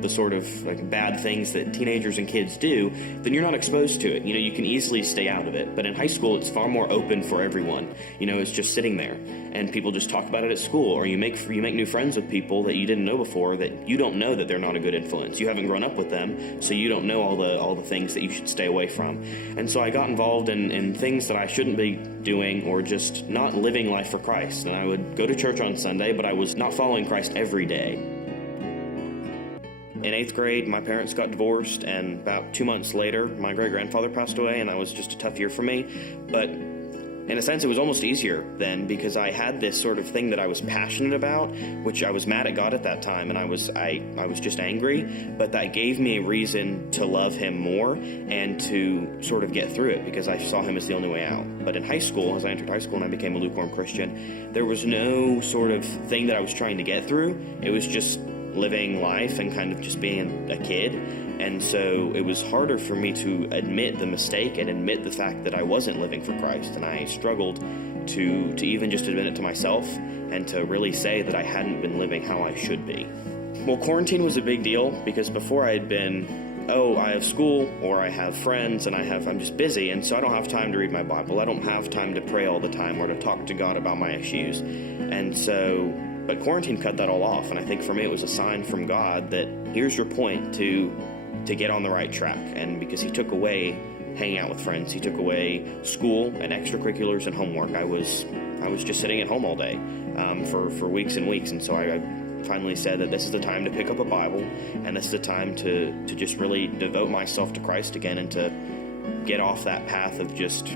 the sort of like bad things that teenagers and kids do, then you're not exposed to it. You know, you can easily stay out of it. But in high school, it's far more open for everyone. You know, it's just sitting there, and people just talk about it at school, or you make new friends with people that you didn't know before that you don't know that they're not a good influence. You haven't grown up with them, so you don't know all the things that you should stay away from. And so I got involved in things that I shouldn't be doing, or just not living life for Christ. And I would go to church on Sunday, but I was not following Christ every day. In 8th grade, my parents got divorced, and about 2 months later, my great-grandfather passed away, and that was just a tough year for me. But in a sense, it was almost easier then, because I had this sort of thing that I was passionate about, which I was mad at God at that time, and I was just angry, but that gave me a reason to love him more and to sort of get through it, because I saw him as the only way out. But in high school, as I entered high school and I became a lukewarm Christian, there was no sort of thing that I was trying to get through. It was just living life and kind of just being a kid. And so it was harder for me to admit the mistake and admit the fact that I wasn't living for Christ. And I struggled to even just admit it to myself and to really say that I hadn't been living how I should be. Well, quarantine was a big deal because before I had been, I have school or I have friends and I'm just busy, and so I don't have time to read my Bible. I don't have time to pray all the time or to talk to God about my issues. But quarantine cut that all off, and I think for me it was a sign from God that here's your point to get on the right track. And because he took away hanging out with friends, he took away school and extracurriculars and homework. I was just sitting at home all day for weeks and weeks, and so I finally said that this is the time to pick up a Bible, and this is the time to just really devote myself to Christ again and to get off that path of just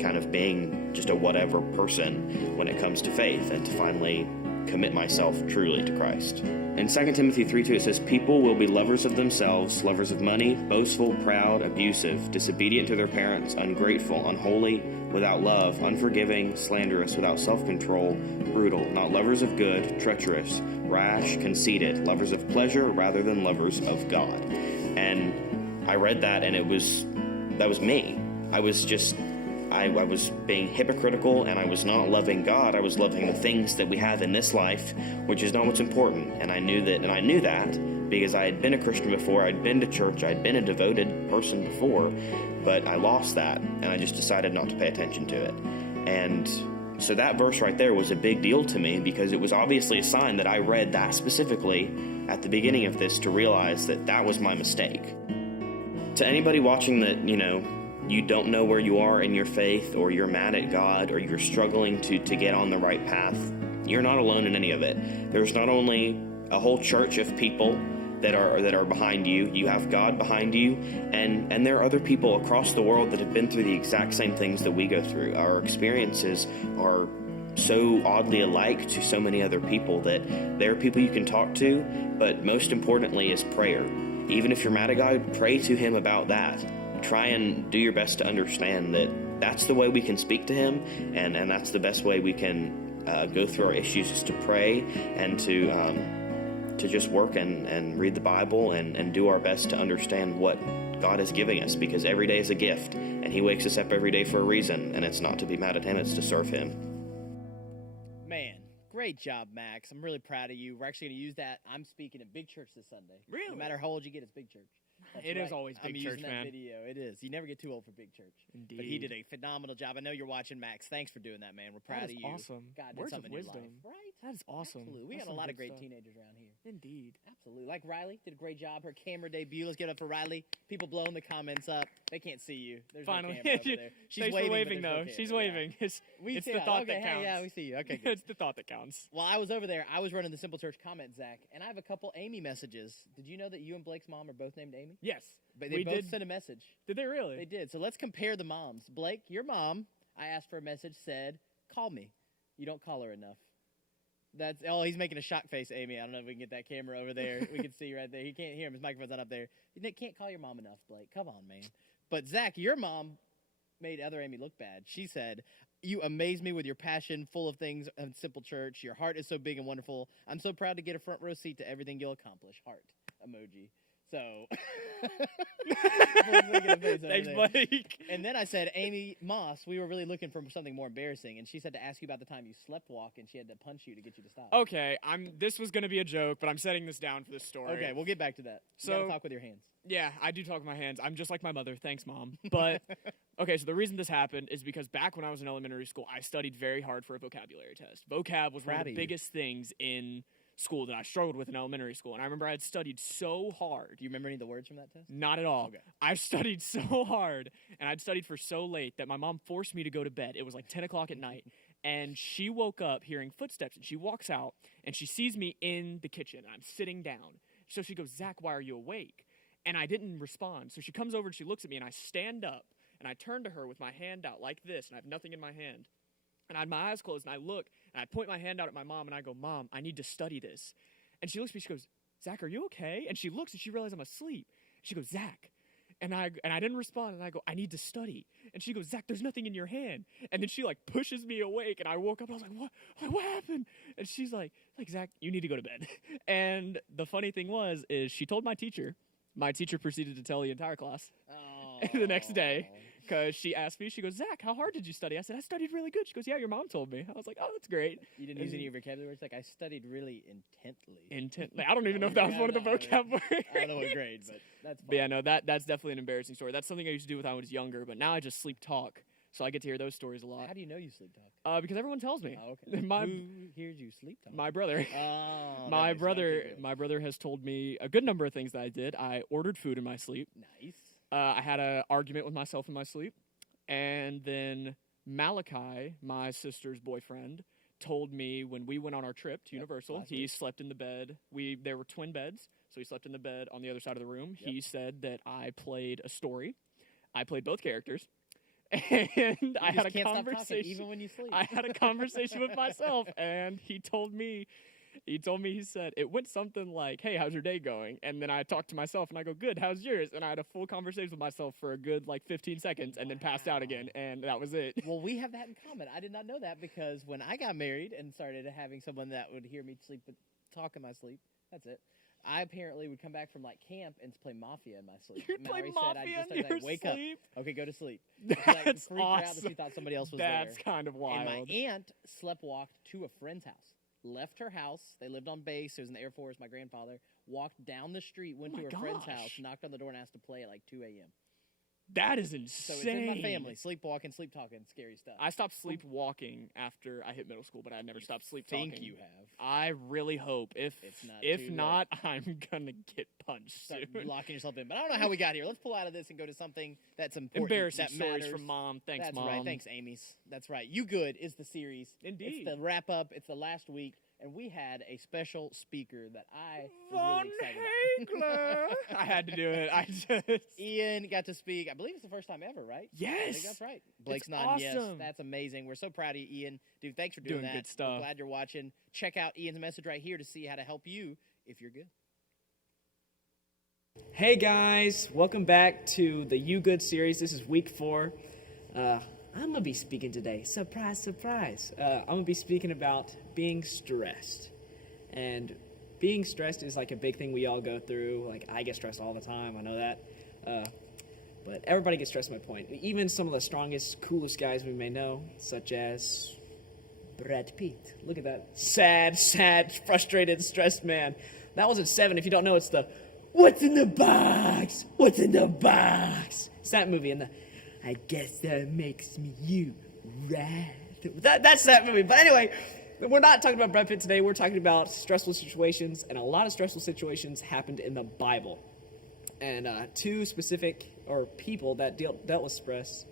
kind of being just a whatever person when it comes to faith, and to finally commit myself truly to Christ. In 2 Timothy 3:2 it says, "People will be lovers of themselves, lovers of money, boastful, proud, abusive, disobedient to their parents, ungrateful, unholy, without love, unforgiving, slanderous, without self-control, brutal, not lovers of good, treacherous, rash, conceited, lovers of pleasure rather than lovers of God." And I read that, and that was me. I was being hypocritical, and I was not loving God. I was loving the things that we have in this life, which is not what's important. And I knew that because I had been a Christian before, I'd been to church, I'd been a devoted person before, but I lost that, and I just decided not to pay attention to it. And so that verse right there was a big deal to me, because it was obviously a sign that I read that specifically at the beginning of this to realize that that was my mistake. To anybody watching that, you don't know where you are in your faith, or you're mad at God, or you're struggling to get on the right path, you're not alone in any of it. There's not only a whole church of people that are behind you, you have God behind you, and there are other people across the world that have been through the exact same things that we go through. Our experiences are so oddly alike to so many other people that there are people you can talk to, but most importantly is prayer. Even if you're mad at God, pray to Him about that. Try and do your best to understand that that's the way we can speak to Him, and that's the best way we can go through our issues, is to pray and to just work and read the Bible and do our best to understand what God is giving us, because every day is a gift, and He wakes us up every day for a reason, and it's not to be mad at Him, it's to serve Him. Man, great job, Max. I'm really proud of you. We're actually going to use that. I'm speaking at Big Church this Sunday. Really? No matter how old you get, it's Big Church. That's It is right. always Big I'm Church, using that man. video. It is. You never get too old for Big Church. Indeed. But he did a phenomenal job. I know you're watching, Max. Thanks for doing that, man. We're proud That of is you. awesome. God did Words of something in your wisdom. life, right? That is awesome. Absolutely. We That's got a some lot good of great stuff. teenagers around here. Indeed. Absolutely. Like Riley did a great job. Her camera debut. Let's give it up for Riley. People blowing the comments up. They can't see you. There's Finally. no camera over there. She's Thanks waving, for but waving, there's no though. camera. She's Yeah. waving. It's We see the that. thought Okay, that hey, counts. yeah, we see you. Okay, good. It's the thought that counts. Well, I was over there. I was running the Simple Church comment, Zach, and I have a couple Amy messages. Did you know that you and Blake's mom are both named Amy? Yes. But they we both did. sent a message. Did they really? They did. So let's compare the moms. Blake, your mom, I asked for a message, said, "Call me." You don't call her enough. He's making a shock face, Amy. I don't know if we can get that camera over there. We can see right there. He can't hear him. His microphone's not up there. You can't call your mom enough, Blake. Come on, man. But Zach, your mom made other Amy look bad. She said, "You amaze me with your passion, full of things in Simple Church. Your heart is so big and wonderful. I'm so proud to get a front row seat to everything you'll accomplish." Heart emoji. So, Thanks, Blake. And then I said, "Amy Moss, we were really looking for something more embarrassing." And she said to ask you about the time you slept walk and she had to punch you to get you to stop. Okay, this was going to be a joke, but I'm setting this down for this story. Okay, we'll get back to that. You gotta talk with your hands. Yeah, I do talk with my hands. I'm just like my mother. Thanks, Mom. But, okay, so the reason this happened is because back when I was in elementary school, I studied very hard for a vocabulary test. Vocab was one of the biggest things in school that I struggled with in elementary school. And I remember I had studied so hard. Do you remember any of the words from that test? Not at all. Okay. I studied so hard, and I'd studied for so late that my mom forced me to go to bed. It was like 10 o'clock at night. And she woke up hearing footsteps, and she walks out, and she sees me in the kitchen, and I'm sitting down. So she goes, "Zach, why are you awake?" And I didn't respond. So she comes over, and she looks at me, and I stand up, and I turn to her with my hand out like this, and I have nothing in my hand. And I had my eyes closed, and I look, and I point my hand out at my mom, and I go, "Mom, I need to study this." And she looks at me, she goes, "Zach, are you okay?" And she looks, and she realizes I'm asleep. She goes, "Zach." And I didn't respond, and I go, "I need to study." And she goes, "Zach, there's nothing in your hand." And then she, pushes me awake, and I woke up, and I was like, what happened? And she's like, "Zach, you need to go to bed." And the funny thing is she told my teacher. My teacher proceeded to tell the entire class the next day. Because she asked me, she goes, "Zach, how hard did you study?" I said, "I studied really good." She goes, "Yeah, your mom told me." I was like, "Oh, that's great." You didn't use any of your vocabulary words? I studied really intently. Intently. I don't even know if that was one of the vocab words. I don't know what grade, but that's fun. But yeah, no, that's definitely an embarrassing story. That's something I used to do when I was younger, but now I just sleep talk. So I get to hear those stories a lot. How do you know you sleep talk? Because everyone tells me. Oh, okay. Who hears you sleep talk? My brother. Oh, my brother has told me a good number of things that I did. I ordered food in my sleep. Nice. I had an argument with myself in my sleep. And then Malachi, my sister's boyfriend, told me when we went on our trip to Universal, he slept in the bed. There were twin beds, so he slept in the bed on the other side of the room. He said that I played a story. I played both characters. And I had a can't stop talking, conversation. even when you sleep. I had a conversation with myself, and he told me, he said, it went something like, hey, how's your day going? And then I talked to myself, and I go, good, how's yours? And I had a full conversation with myself for a good, 15 seconds, and then passed out again, and that was it. Well, we have that in common. I did not know that because when I got married and started having someone that would hear me sleep, talk in my sleep, that's it. I apparently would come back from camp and play Mafia in my sleep. You'd play Mallory Mafia said in I'd just your wake sleep? up. Okay, go to sleep. That's freaked her out that she awesome. thought somebody else was That's there. kind of wild. And my aunt sleptwalked to a friend's house. Left her house. They lived on base. It was in the Air Force. My grandfather walked down the street, went to her friend's house, knocked on the door, and asked to play at 2 a.m. That is So insane. it's in my family. Sleepwalking, sleep talking, scary stuff. I stopped sleepwalking after I hit middle school, but I never stopped sleep talking. think you have. I really hope. If too not, I'm gonna get punched Start soon. locking yourself in. But I don't know how we got here. Let's pull out of this and go to something that's important. Embarrassing that stories matters. from Mom. Thanks, That's Mom. right. Thanks, Amy's. That's right. You Good is the series. Indeed. It's the wrap up. It's the last week. And we had a special speaker that I was Von really excited about. I had to do it. I just. Ian got to speak. I believe it's the first time ever, right? I Yes. think that's right. Blake's It's nodding yes. awesome. That's amazing. We're so proud of you, Ian. Dude, thanks for doing Doing that. good stuff. We're glad you're watching. Check out Ian's message right here to see how to help you if you're good. Hey guys, welcome back to the You Good series. This is week 4. I'm gonna be speaking today. Surprise, surprise. I'm gonna be speaking about being stressed. And being stressed is a big thing we all go through. I get stressed all the time, I know that. But everybody gets stressed, my point. Even some of the strongest, coolest guys we may know, such as Brad Pitt. Look at that sad, frustrated, stressed man. That was at 7. If you don't know, it's the "What's in the box? What's in the box?" It's that movie, and I guess that makes me you, right? That's that movie. But anyway, we're not talking about Brad Pitt today. We're talking about stressful situations, and a lot of stressful situations happened in the Bible. And 2 specific people that dealt with stress,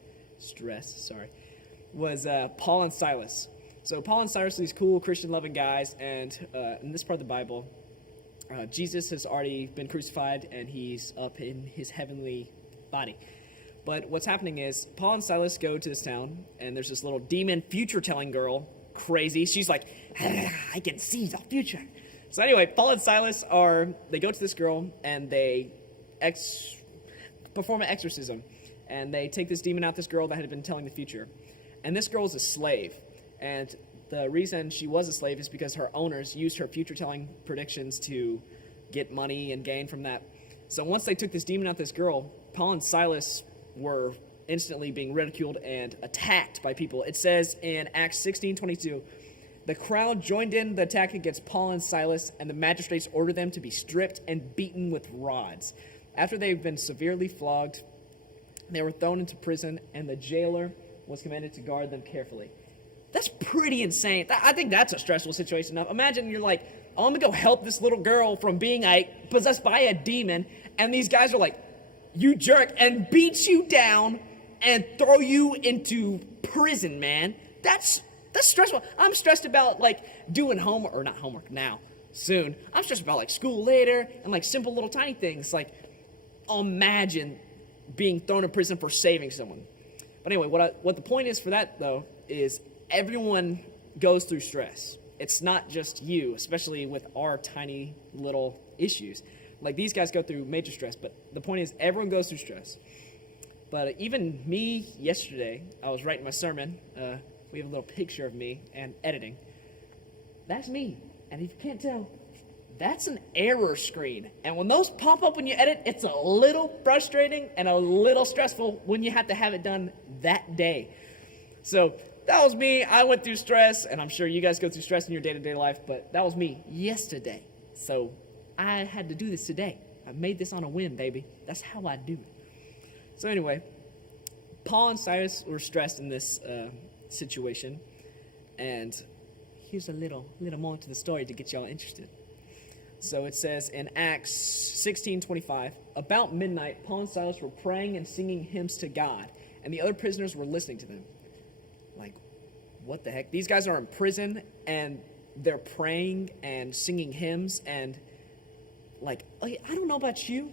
was Paul and Silas. So Paul and Silas are these cool Christian-loving guys, and in this part of the Bible, Jesus has already been crucified, and he's up in his heavenly body. But what's happening is Paul and Silas go to this town, and there's this little demon future-telling girl, crazy. She's like, I can see the future. So anyway, Paul and Silas they go to this girl, and they perform an exorcism. And they take this demon out, this girl that had been telling the future. And this girl is a slave. And the reason she was a slave is because her owners used her future-telling predictions to get money and gain from that. So once they took this demon out this girl, Paul and Silas were instantly being ridiculed and attacked by people. It says in Acts 16:22, the crowd joined in the attack against Paul and Silas, and the magistrates ordered them to be stripped and beaten with rods. After they've been severely flogged, they were thrown into prison, and the jailer was commanded to guard them carefully. That's pretty insane. I think that's a stressful situation enough. Imagine you're like, I'm going to go help this little girl from being possessed by a demon, and these guys are like, you jerk, and beat you down and throw you into prison, man. That's stressful. I'm stressed about doing homework, or not homework now, soon. I'm stressed about school later and simple little tiny things. Imagine being thrown in prison for saving someone. But anyway, what the point is for that though is everyone goes through stress. It's not just you, especially with our tiny little issues. These guys go through major stress, but the point is everyone goes through stress. But even me yesterday, I was writing my sermon. We have a little picture of me and editing. That's me. And if you can't tell, that's an error screen. And when those pop up when you edit, it's a little frustrating and a little stressful when you have to have it done that day. So that was me. I went through stress, and I'm sure you guys go through stress in your day-to-day life, but that was me yesterday. So I had to do this today. I made this on a whim, baby. That's how I do it. So anyway, Paul and Silas were stressed in this situation, and here's a little more to the story to get y'all interested. So it says in Acts 16:25, about midnight, Paul and Silas were praying and singing hymns to God, and the other prisoners were listening to them. What the heck? These guys are in prison, and they're praying and singing hymns, and I don't know about you,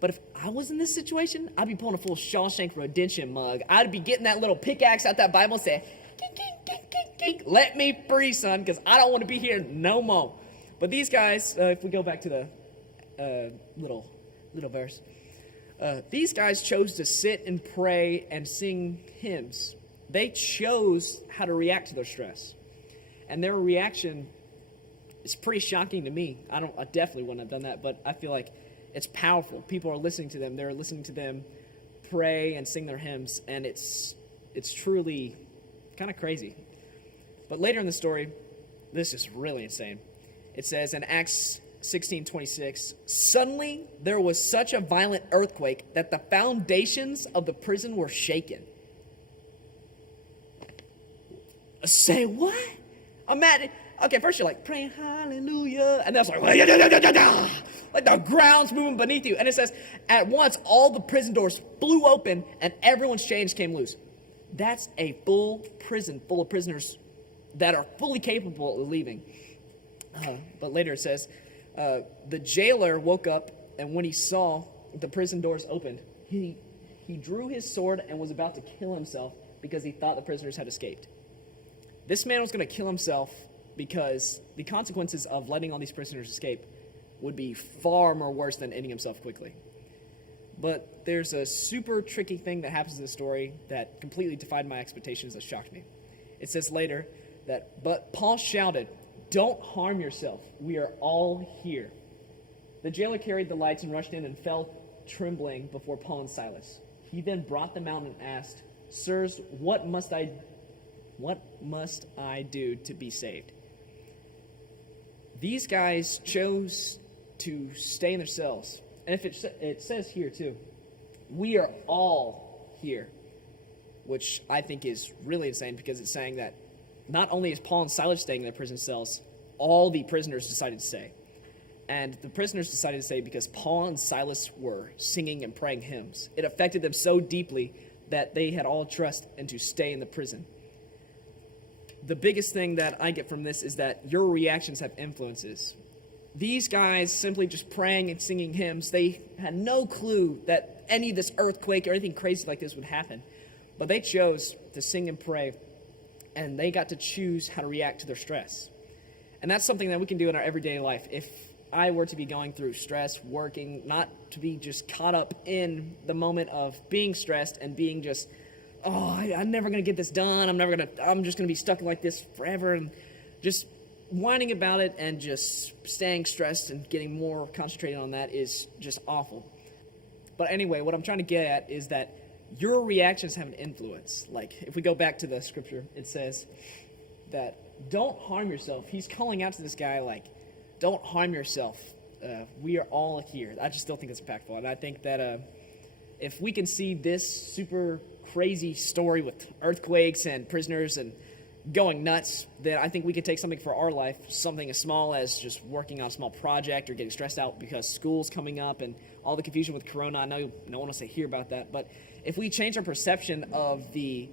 But if I was in this situation, I'd be pulling a full Shawshank Redemption mug. I'd be getting that little pickaxe out that Bible and say, kink, kink, kink, kink, kink. Let me free, son, because I don't want to be here no more. But these guys, if we go back to the little verse, these guys chose to sit and pray and sing hymns. They chose how to react to their stress. And their reaction is pretty shocking to me. I definitely wouldn't have done that, but I feel like it's powerful. People are listening to them. They're listening to them pray and sing their hymns, and it's truly kind of crazy. But later in the story, this is really insane. It says in Acts 16:26, suddenly there was such a violent earthquake that the foundations of the prison were shaken. Say what? Imagine. Okay, first you're like praying hallelujah, and then it's like the ground's moving beneath you. And it says, at once all the prison doors flew open and everyone's chains came loose. That's a full prison full of prisoners that are fully capable of leaving. But later it says, the jailer woke up, and when he saw the prison doors opened, he drew his sword and was about to kill himself because he thought the prisoners had escaped. This man was going to kill himself because the consequences of letting all these prisoners escape would be far more worse than ending himself quickly. But there's a super tricky thing that happens in the story that completely defied my expectations, that shocked me. It says later that, but Paul shouted, "Don't harm yourself. We are all here." The jailer carried the lights and rushed in and fell trembling before Paul and Silas. He then brought them out and asked, "Sirs, what must I do to be saved?" These guys chose to stay in their cells. And if it says here too, we are all here, which I think is really insane, because it's saying that not only is Paul and Silas staying in their prison cells, all the prisoners decided to stay. And the prisoners decided to stay because Paul and Silas were singing and praying hymns. It affected them so deeply that they had all trust and to stay in the prison. The biggest thing that I get from this is that your reactions have influences. These guys simply just praying and singing hymns, they had no clue that any of this earthquake or anything crazy like this would happen. But they chose to sing and pray, and they got to choose how to react to their stress. And that's something that we can do in our everyday life. If I were to be going through stress, working, not to be just caught up in the moment of being stressed and being just, I'm never going to get this done. I'm just going to be stuck like this forever, and just whining about it and just staying stressed and getting more concentrated on that is just awful. But anyway, what I'm trying to get at is that your reactions have an influence. Like, if we go back to the scripture, it says that don't harm yourself. He's calling out to this guy like, don't harm yourself. We are all here. I just still think it's impactful. And I think that if we can see this super crazy story with earthquakes and prisoners and going nuts, then I think we could take something for our life, something as small as just working on a small project or getting stressed out because school's coming up and all the confusion with Corona. I know no one wants to hear about that, but if we change our perception of the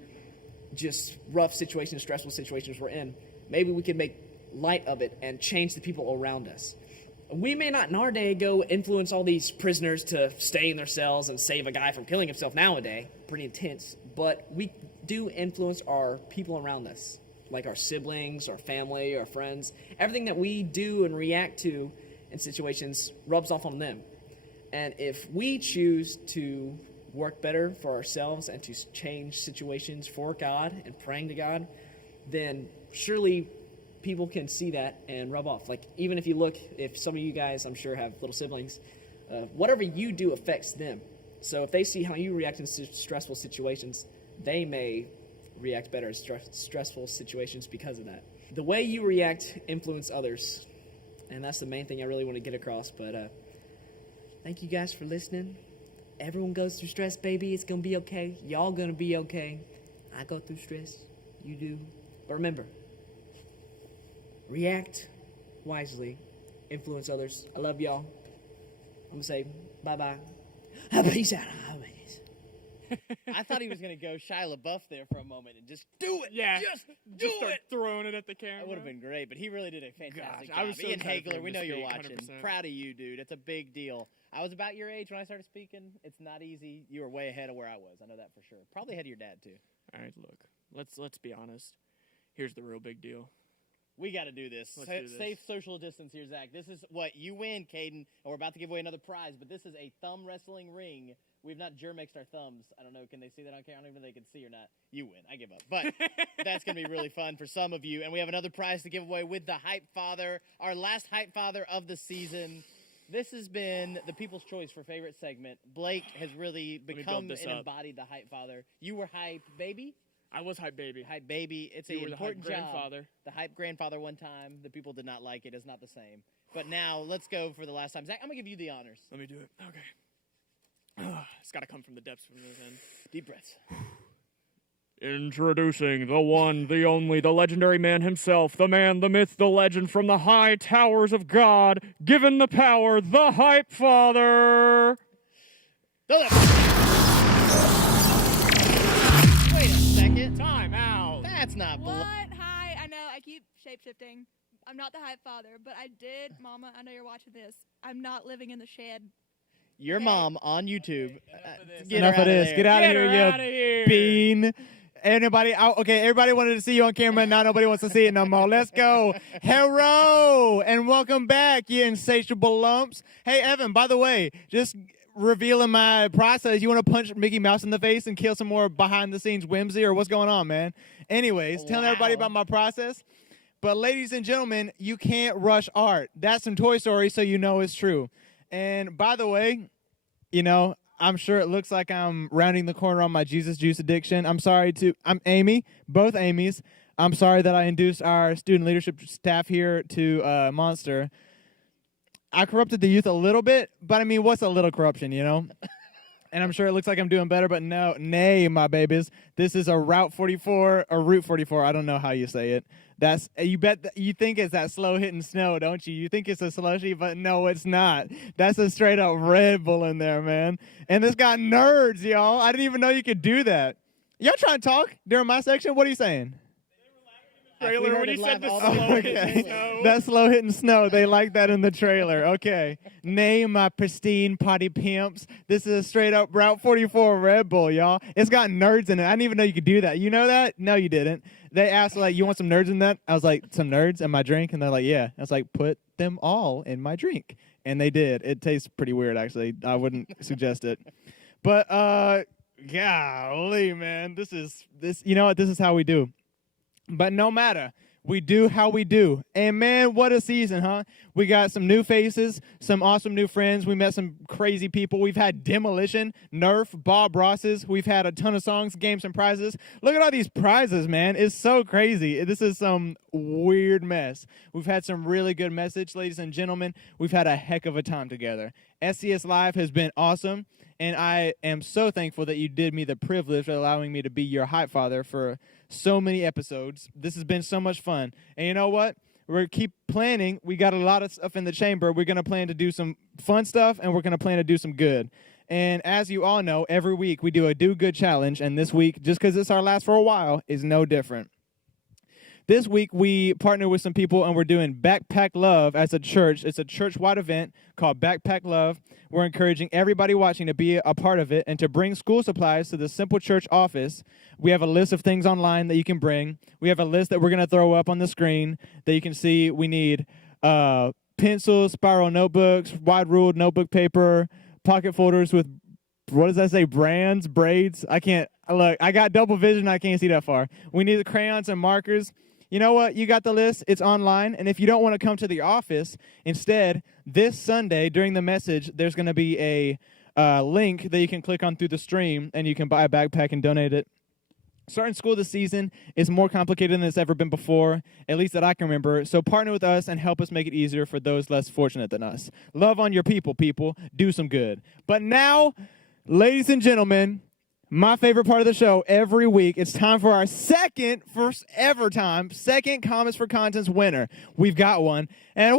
just rough situations, stressful situations we're in, maybe we can make light of it and change the people around us. We may not in our day go influence all these prisoners to stay in their cells and save a guy from killing himself nowadays. Pretty intense. But we do influence our people around us, like our siblings, our family, our friends. Everything that we do and react to in situations rubs off on them. And if we choose to work better for ourselves and to change situations for God and praying to God, then surely people can see that and rub off. Like, even if you look, if some of you guys, I'm sure, have little siblings, whatever you do affects them. So if they see how you react in stressful situations, they may react better in stressful situations because of that. The way you react influence others, and that's the main thing I really want to get across. But thank you guys for listening. Everyone goes through stress, baby. It's going to be okay. Y'all going to be okay. I go through stress. You do. But remember, react wisely. Influence others. I love y'all. I'm going to say bye-bye. Peace out. I thought he was going to go Shia LaBeouf there for a moment and just do it. Yeah. Just do Just start it. throwing it at the camera. That would have been great, but he really did a fantastic Gosh, I job. was so Ian excited for Hagler, him we to know you're speak, watching. 100%. Proud of you, dude. It's a big deal. I was about your age when I started speaking. It's not easy. You were way ahead of where I was. I know that for sure. Probably ahead of your dad, too. All right, look. Let's be honest. Here's the real big deal. We got to do this. Let's do this. Safe social distance here, Zach. This is what you win, Caden, and we're about to give away another prize, but this is a thumb wrestling ring. We've not germexed our thumbs. I don't know. Can they see that on camera? I don't even know if they can see or not. You win. I give up. But that's going to be really fun for some of you. And we have another prize to give away with the Hype Father, our last Hype Father of the season. This has been the People's Choice for favorite segment. Blake has really become this and up. embodied the Hype Father. You were Hype Baby? I was hype baby. Hype Baby. It's You an were the important hype job. grandfather. The Hype Grandfather one time. The people did not like it. It's not the same. But now, let's go for the last time. Zach, I'm going to give you the honors. Let me do it. Okay. It's got to come from the depths from this end. Deep breaths. Introducing the one, the only, the legendary man himself, the man, the myth, the legend from the high towers of God, given the power, the Hype Father. Wait a second. Time out. That's not What? Hi. I know I keep shape-shifting. I'm not the Hype Father, but I did. Mama, I know you're watching this. I'm not living in the shed. Your mom on YouTube. Get Enough her of this. there. Get out of Get here, her you outta here. bean. Anybody out? Okay, everybody wanted to see you on camera. Now nobody wants to see it no more. Let's go. Hello, and welcome back, you insatiable lumps. Hey, Evan, by the way, just revealing my process. You want to punch Mickey Mouse in the face and kill some more behind-the-scenes whimsy, or what's going on, man? Anyways, telling everybody Wow. about my process. But ladies and gentlemen, you can't rush art. That's some Toy Story, so you know it's true. And by the way, you know, I'm sure it looks like I'm rounding the corner on my Jesus Juice addiction. I'm Amy, both Amy's. I'm sorry that I induced our student leadership staff here to Monster. I corrupted the youth a little bit, but I mean, what's a little corruption, you know? And I'm sure it looks like I'm doing better, but no, nay, my babies. This is a Route 44, or Route 44. I don't know how you say it. That's you think it's that slow hitting snow, don't you? You think it's a slushy, but no, it's not. That's a straight up Red Bull in there, man. And it's got nerds, y'all. I didn't even know you could do that. Y'all trying to talk during my section? What are you saying? Trailer, when you said the slow hitting snow. That slow hitting snow, they like that in the trailer. Okay. Name my pristine potty pimps. This is a straight up Route 44 Red Bull, y'all. It's got nerds in it. I didn't even know you could do that. You know that? No, you didn't. They asked, like, you want some nerds in that? I was like, some nerds in my drink? And they're like, yeah. I was like, put them all in my drink. And they did. It tastes pretty weird, actually. I wouldn't suggest it. But, golly, man. You know what? This is how we do. But no matter, we do how we do. And man, what a season, huh? We got some new faces, some awesome new friends. We met some crazy people. We've had Demolition, Nerf, Bob Ross's. We've had a ton of songs, games, and prizes. Look at all these prizes, man. It's so crazy. This is some weird mess. We've had some really good message, ladies and gentlemen. We've had a heck of a time together. SCS Live has been awesome, and I am so thankful that you did me the privilege of allowing me to be your Hype Father for so many episodes. This has been so much fun. And you know what? We're keep planning. We got a lot of stuff in the chamber. We're going to plan to do some fun stuff, and we're going to plan to do some good. And as you all know, every week we do a Do Good challenge, and this week, just because it's our last for a while, is no different. This week, we partner with some people, and we're doing Backpack Love as a church. It's a church-wide event called Backpack Love. We're encouraging everybody watching to be a part of it and to bring school supplies to the Simple Church office. We have a list of things online that you can bring. We have a list that we're going to throw up on the screen that you can see. We need pencils, spiral notebooks, wide-ruled notebook paper, pocket folders with, what does that say, braids? I can't, look, I got double vision. I can't see that far. We need the crayons and markers. You know what? You got the list. It's online. And if you don't want to come to the office, instead, this Sunday during the message, there's going to be a link that you can click on through the stream, and you can buy a backpack and donate it. Starting school this season is more complicated than it's ever been before, at least that I can remember. So partner with us and help us make it easier for those less fortunate than us. Love on your people. Do some good. But now, ladies and gentlemen, my favorite part of the show every week, it's time for our second Comments for Contents winner. We've got one, and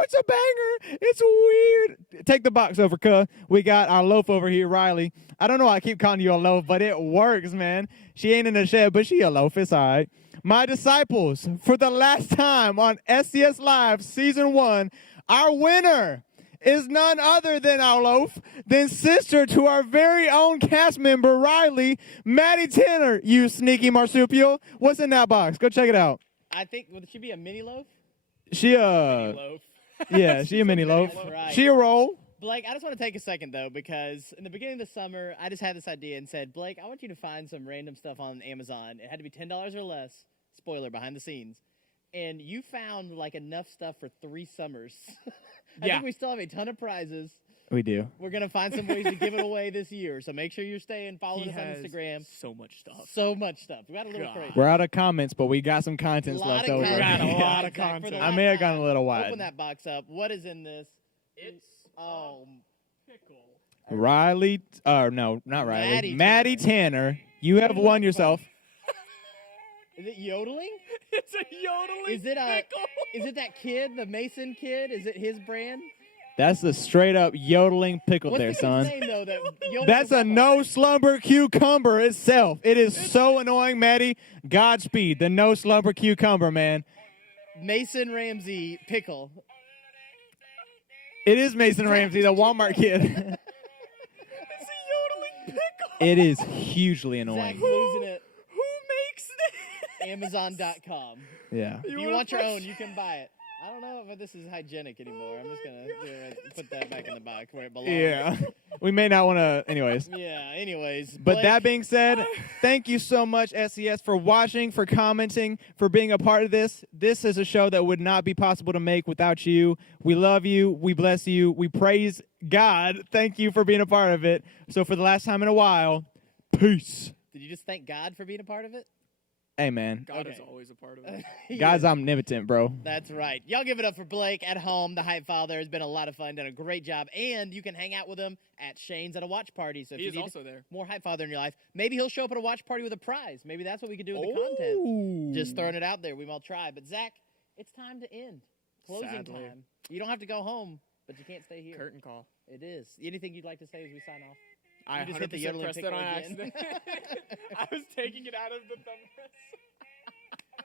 it's a banger. It's weird. Take the box over, cuh. We got our loaf over here, Riley. I don't know why I keep calling you a loaf, but it works, man. She ain't in the shed, but she a loaf. It's all right. My disciples, for the last time on SCS Live Season 1, our winner is none other than our loaf, than sister to our very own cast member, Riley, Maddie Tanner, you sneaky marsupial. What's in that box? Go check it out. I think, would she be a mini loaf? She, Loaf. yeah, she a mini loaf. That's right. She a roll. Blake, I just want to take a second, though, because in the beginning of the summer, I just had this idea and said, Blake, I want you to find some random stuff on Amazon. It had to be $10 or less. Spoiler, behind the scenes. And you found, like, enough stuff for 3 summers. I Yeah. think we still have a ton of prizes. We do. We're going to find some ways to give it away this year. So make sure you're staying, following He us on has Instagram. so much stuff. So much stuff. We got a little God. crazy. We're out of comments, but we got some contents Lot left of over. content. We got a lot of Zach, for content. the I last may have gone time, a little wide. Open that box up. What is in this? It's Oh, pickle. Riley, no, not Riley. Maddie Maddie Tanner, you have won yourself. is it yodeling? It's a yodeling Is it pickle. Is it that kid, the Mason kid? Is it his brand? That's the straight up yodeling pickle What's there, the son. name though? That yodels That's a up? no slumber cucumber itself. It is so annoying, Maddie. Godspeed, the no slumber cucumber, man. Mason Ramsey pickle. It is Mason Ramsey, the Walmart kid. It's a yodeling pickle. It is hugely Zach annoying. losing it. Who makes this? Amazon.com. Yeah. If you wanna want your press- own, you can buy it. I don't know if this is hygienic anymore. I'm just gonna put that back in the box where it belongs. Yeah. We may not want to, anyways. Yeah. Anyways, But Blake, that being said, thank you so much, SES, for watching, for commenting, for being a part of this. This is a show that would not be possible to make without you. We love you. We bless you. We praise God. Thank you for being a part of it. So for the last time in a while, peace. did you just thank God for being a part of it? Hey, man. God Okay. is always a part of it. God's omnipotent, bro. That's right. Y'all give it up for Blake at home, the Hype Father. Has been a lot of fun, done a great job, and you can hang out with him at Shane's at a watch party. So if He you is need also there. more Hype Father in your life, maybe he'll show up at a watch party with a prize. Maybe that's what we could do with the content. Just throwing it out there. We might try. But Zach, it's time to end. Closing Sadly. time. You don't have to go home, but you can't stay here. Curtain call. It is. Anything you'd like to say as we sign off? I You just hit the 100% yodeling pressed it pickle on again. accident. I was taking it out of the thumbnail.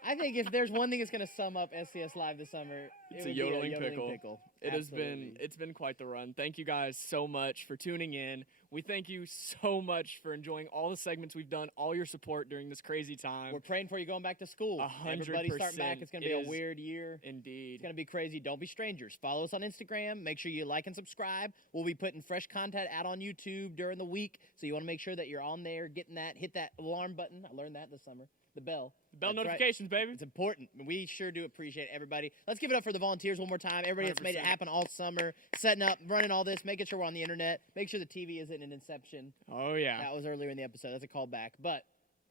I think if there's one thing that's going to sum up SCS Live this summer, It's it a would be yodeling pickle. It has Absolutely. been quite the run. Thank you guys so much for tuning in. We thank you so much for enjoying all the segments we've done, all your support during this crazy time. We're praying for you going back to school. 100%. Everybody starting back. It's going to be It a is weird year. Indeed. It's going to be crazy. Don't be strangers. Follow us on Instagram. Make sure you like and subscribe. We'll be putting fresh content out on YouTube during the week. So you want to make sure that you're on there, getting that. Hit that alarm button. I learned that this summer. The bell. Bell That's right. notifications, baby. It's important. We sure do appreciate everybody. Let's give it up for the volunteers one more time. Everybody that's made it 100%. happen all summer, setting up, running all this, making sure we're on the internet, make sure the TV isn't an Inception. Oh, yeah. That was earlier in the episode. That's a callback. But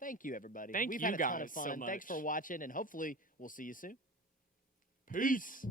thank you, everybody. Thank We've you had a ton guys of fun. so Thanks for much. watching, and hopefully we'll see you soon. Peace.